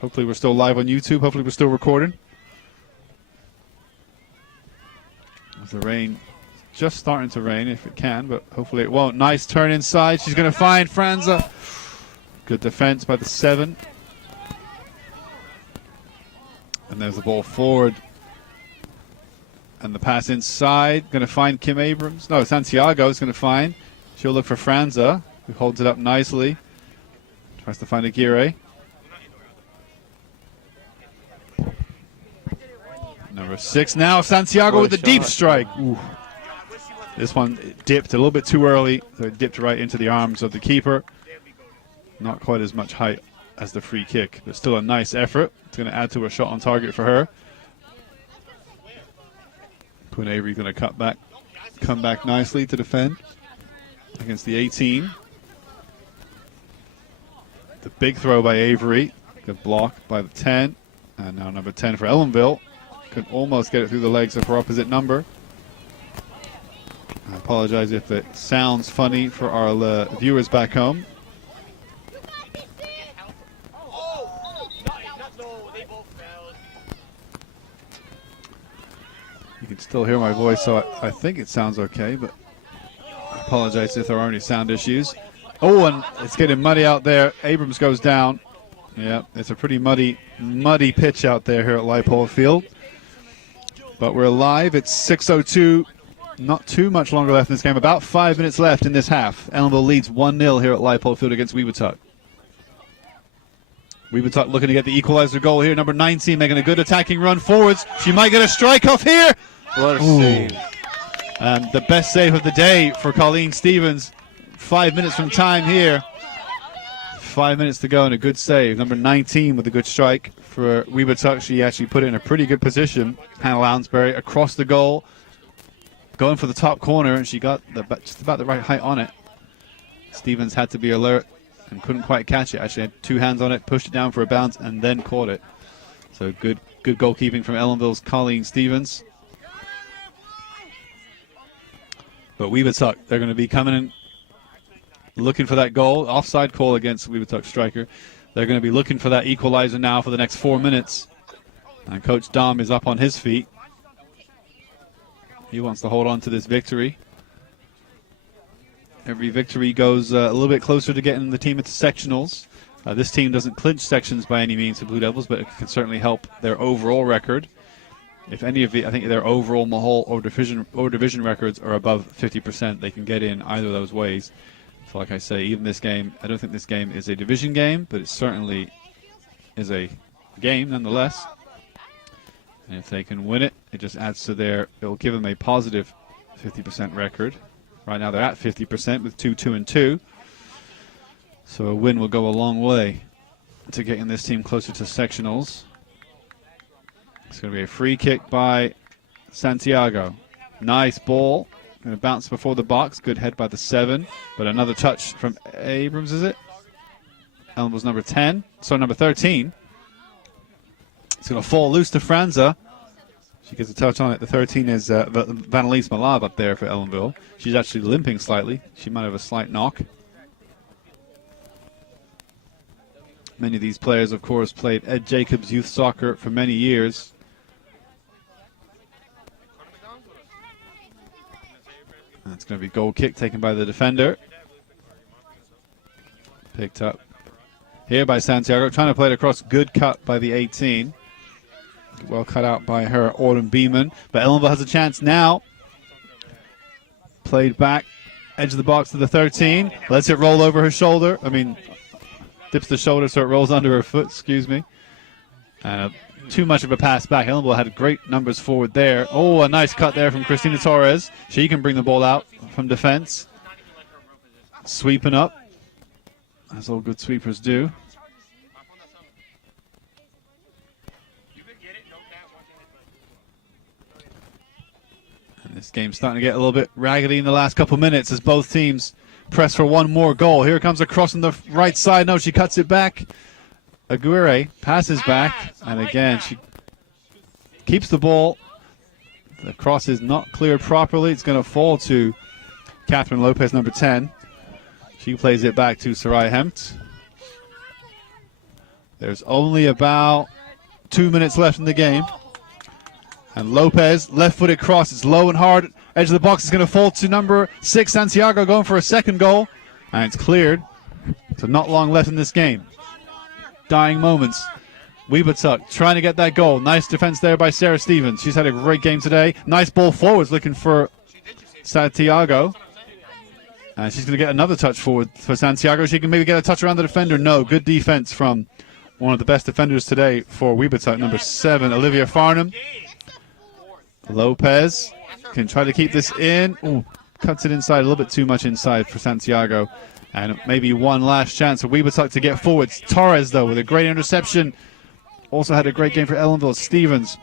Hopefully we're still live on YouTube. Hopefully we're still recording. As the rain just starting to rain, if it can, but hopefully it won't. Nice turn inside. She's going to find Franza. Good defense by the 7. And there's the ball forward. And the pass inside. Going to find Kim Abrams. No, Santiago is going to find. She'll look for Franza, who holds it up nicely. Tries to find Aguirre. Number 6 now, Santiago with the deep strike. Ooh. This one dipped a little bit too early, so it dipped right into the arms of the keeper. Not quite as much height as the free kick, but still a nice effort. It's going to add to a shot on target for her. Quinn Avery going to come back nicely to defend against the 18. The big throw by Avery. Good block by the 10. And now number 10 for Ellenville. Could almost get it through the legs of her opposite number. I apologize if it sounds funny for our viewers back home. You can still hear my voice, so I think it sounds okay, but I apologize if there are any sound issues. Oh, and it's getting muddy out there. Abrams goes down. Yeah, it's a pretty muddy pitch out there here at Leipold Field. But we're live. It's 6:02. Not too much longer left in this game. About 5 minutes left in this half. Ellenville leads 1-0 here at Leipold Field against Webutuck. Webutuck looking to get the equalizer goal here. Number 19 making a good attacking run forwards. She might get a strike off here. What a save. And the best save of the day for Colleen Stevens. 5 minutes from time here. 5 minutes to go and a good save. Number 19 with a good strike for Webutuck. She actually put it in a pretty good position. Hannah Lounsbury across the goal. Going for the top corner, and she got just about the right height on it. Stevens had to be alert and couldn't quite catch it. Actually had two hands on it, pushed it down for a bounce, and then caught it. So good goalkeeping from Ellenville's Colleen Stevens. But Webutuck, they're going to be coming in looking for that goal. Offside call against Webutuck striker. They're going to be looking for that equalizer now for the next 4 minutes. And Coach Dom is up on his feet. He wants to hold on to this victory. Every victory goes a little bit closer to getting the team into sectionals. This team doesn't clinch sections by any means, the Blue Devils, but it can certainly help their overall record. If any of I think their overall Mahal or division records are above 50%, they can get in either of those ways. So like I say, even this game, I don't think this game is a division game, but it certainly is a game nonetheless. And if they can win it, it just adds to it'll give them a positive 50% record. Right now they're at 50% with 2-2-2. So a win will go a long way to getting this team closer to sectionals. It's going to be a free kick by Santiago. Nice ball. Going to bounce before the box. Good head by the 7. But another touch from Abrams, is it? Ellenville's number 10. So number 13. It's going to fall loose to Franza. She gets a touch on it. The 13 is Vanelise Malav up there for Ellenville. She's actually limping slightly. She might have a slight knock. Many of these players, of course, played Ed Jacobs youth soccer for many years. And it's going to be goal kick taken by the defender. Picked up here by Santiago. Trying to play it across. Good cut by the 18. Well cut out by her, Autumn Beeman. But Ellenville has a chance now. Played back. Edge of the box to the 13. Lets it roll over her shoulder. Dips the shoulder so it rolls under her foot, excuse me. Too much of a pass back. Ellenville had great numbers forward there. Oh, a nice cut there from Christina Torres. She can bring the ball out from defense. Sweeping up, as all good sweepers do. And this game's starting to get a little bit raggedy in the last couple minutes as both teams press for one more goal. Here comes a cross on the right side. No, she cuts it back. Aguirre passes back, and again she keeps the ball. The cross is not cleared properly. It's going to fall to Catherine Lopez, number 10. She plays it back to Sarai Hempt. There's only about 2 minutes left in the game. And Lopez, left-footed cross. It's low and hard. Edge of the box is going to fall to number 6, Santiago, going for a second goal. And it's cleared. So not long left in this game. Dying moments. Webutuck trying to get that goal. Nice defense there by Sarah Stevens. She's had a great game today. Nice ball forwards looking for Santiago. And she's going to get another touch forward for Santiago. She can maybe get a touch around the defender. No, good defense from one of the best defenders today for Webutuck, number 7, Olivia Farnham. Lopez can try to keep this in. Ooh, cuts it inside, a little bit too much inside for Santiago. And maybe one last chance for Webutuck to get forwards. Torres, though, with a great interception. Also had a great game for Ellenville. Stevens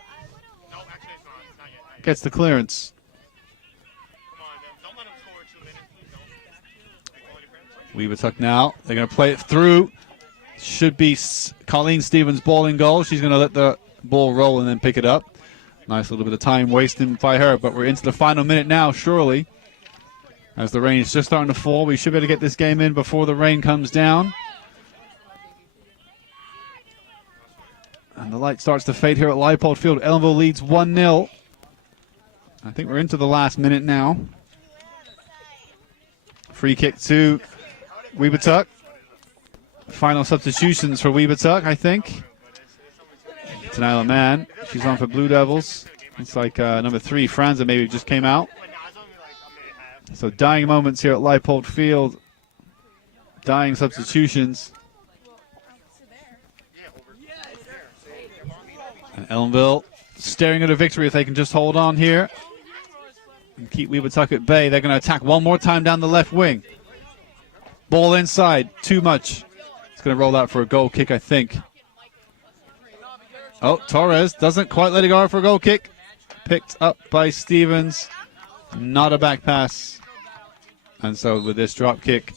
gets the clearance. Webutuck now. They're going to play it through. Should be Colleen Stevens' ball in goal. She's going to let the ball roll and then pick it up. Nice little bit of time wasted by her, but we're into the final minute now, surely. As the rain is just starting to fall, we should be able to get this game in before the rain comes down. And the light starts to fade here at Leipold Field. Ellenville leads 1-0. I think we're into the last minute now. Free kick to Webutuck. Final substitutions for Webutuck, I think. Tanila Mann, she's on for Blue Devils. It's like number 3, Franza, maybe just came out. So dying moments here at Leipold Field. Dying substitutions. And Ellenville staring at a victory if they can just hold on here and keep Webutuck at bay. They're going to attack one more time down the left wing. Ball inside, too much. It's going to roll out for a goal kick, I think. Oh, Torres doesn't quite let it go for a goal kick. Picked up by Stevens. Not a back pass. And so with this drop kick,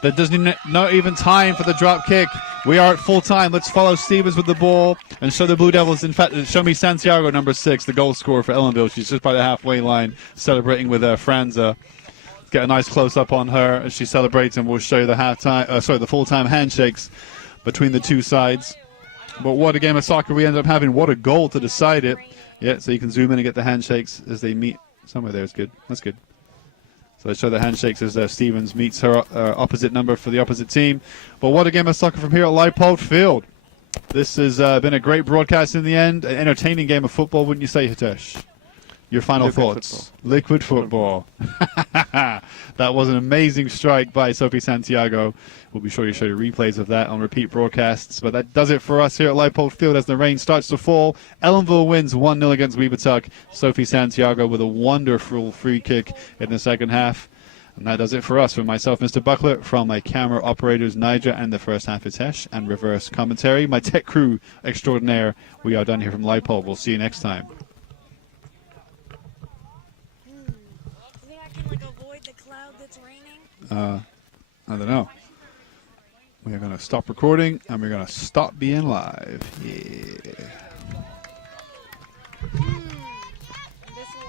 there doesn't not even time for the drop kick. We are at full time. Let's follow Stevens with the ball and show the Blue Devils. In fact, show me Santiago, number 6, the goal scorer for Ellenville. She's just by the halfway line celebrating with Franza. Get a nice close up on her as she celebrates, and we'll show you the the full time handshakes between the two sides. But what a game of soccer we ended up having. What a goal to decide it. Yeah, so you can zoom in and get the handshakes as they meet. Somewhere there is good. That's good. So let's show the handshakes as Stevens meets her opposite number for the opposite team. But what a game of soccer from here at Leipold Field. This has been a great broadcast in the end. An entertaining game of football, wouldn't you say, Hitesh? Your final thoughts? Liquid football. That was an amazing strike by Sophie Santiago. We'll be sure to show you replays of that on repeat broadcasts. But that does it for us here at Leipold Field as the rain starts to fall. Ellenville wins 1-0 against Webutuck. Sophie Santiago with a wonderful free kick in the second half. And that does it for us. From myself, Mr. Buckler, from my camera operators, Niger, and the first half, Hitesh, and reverse commentary, my tech crew extraordinaire. We are done here from Leipold. We'll see you next time. I don't know. We are going to stop recording and we're going to stop being live. Yeah.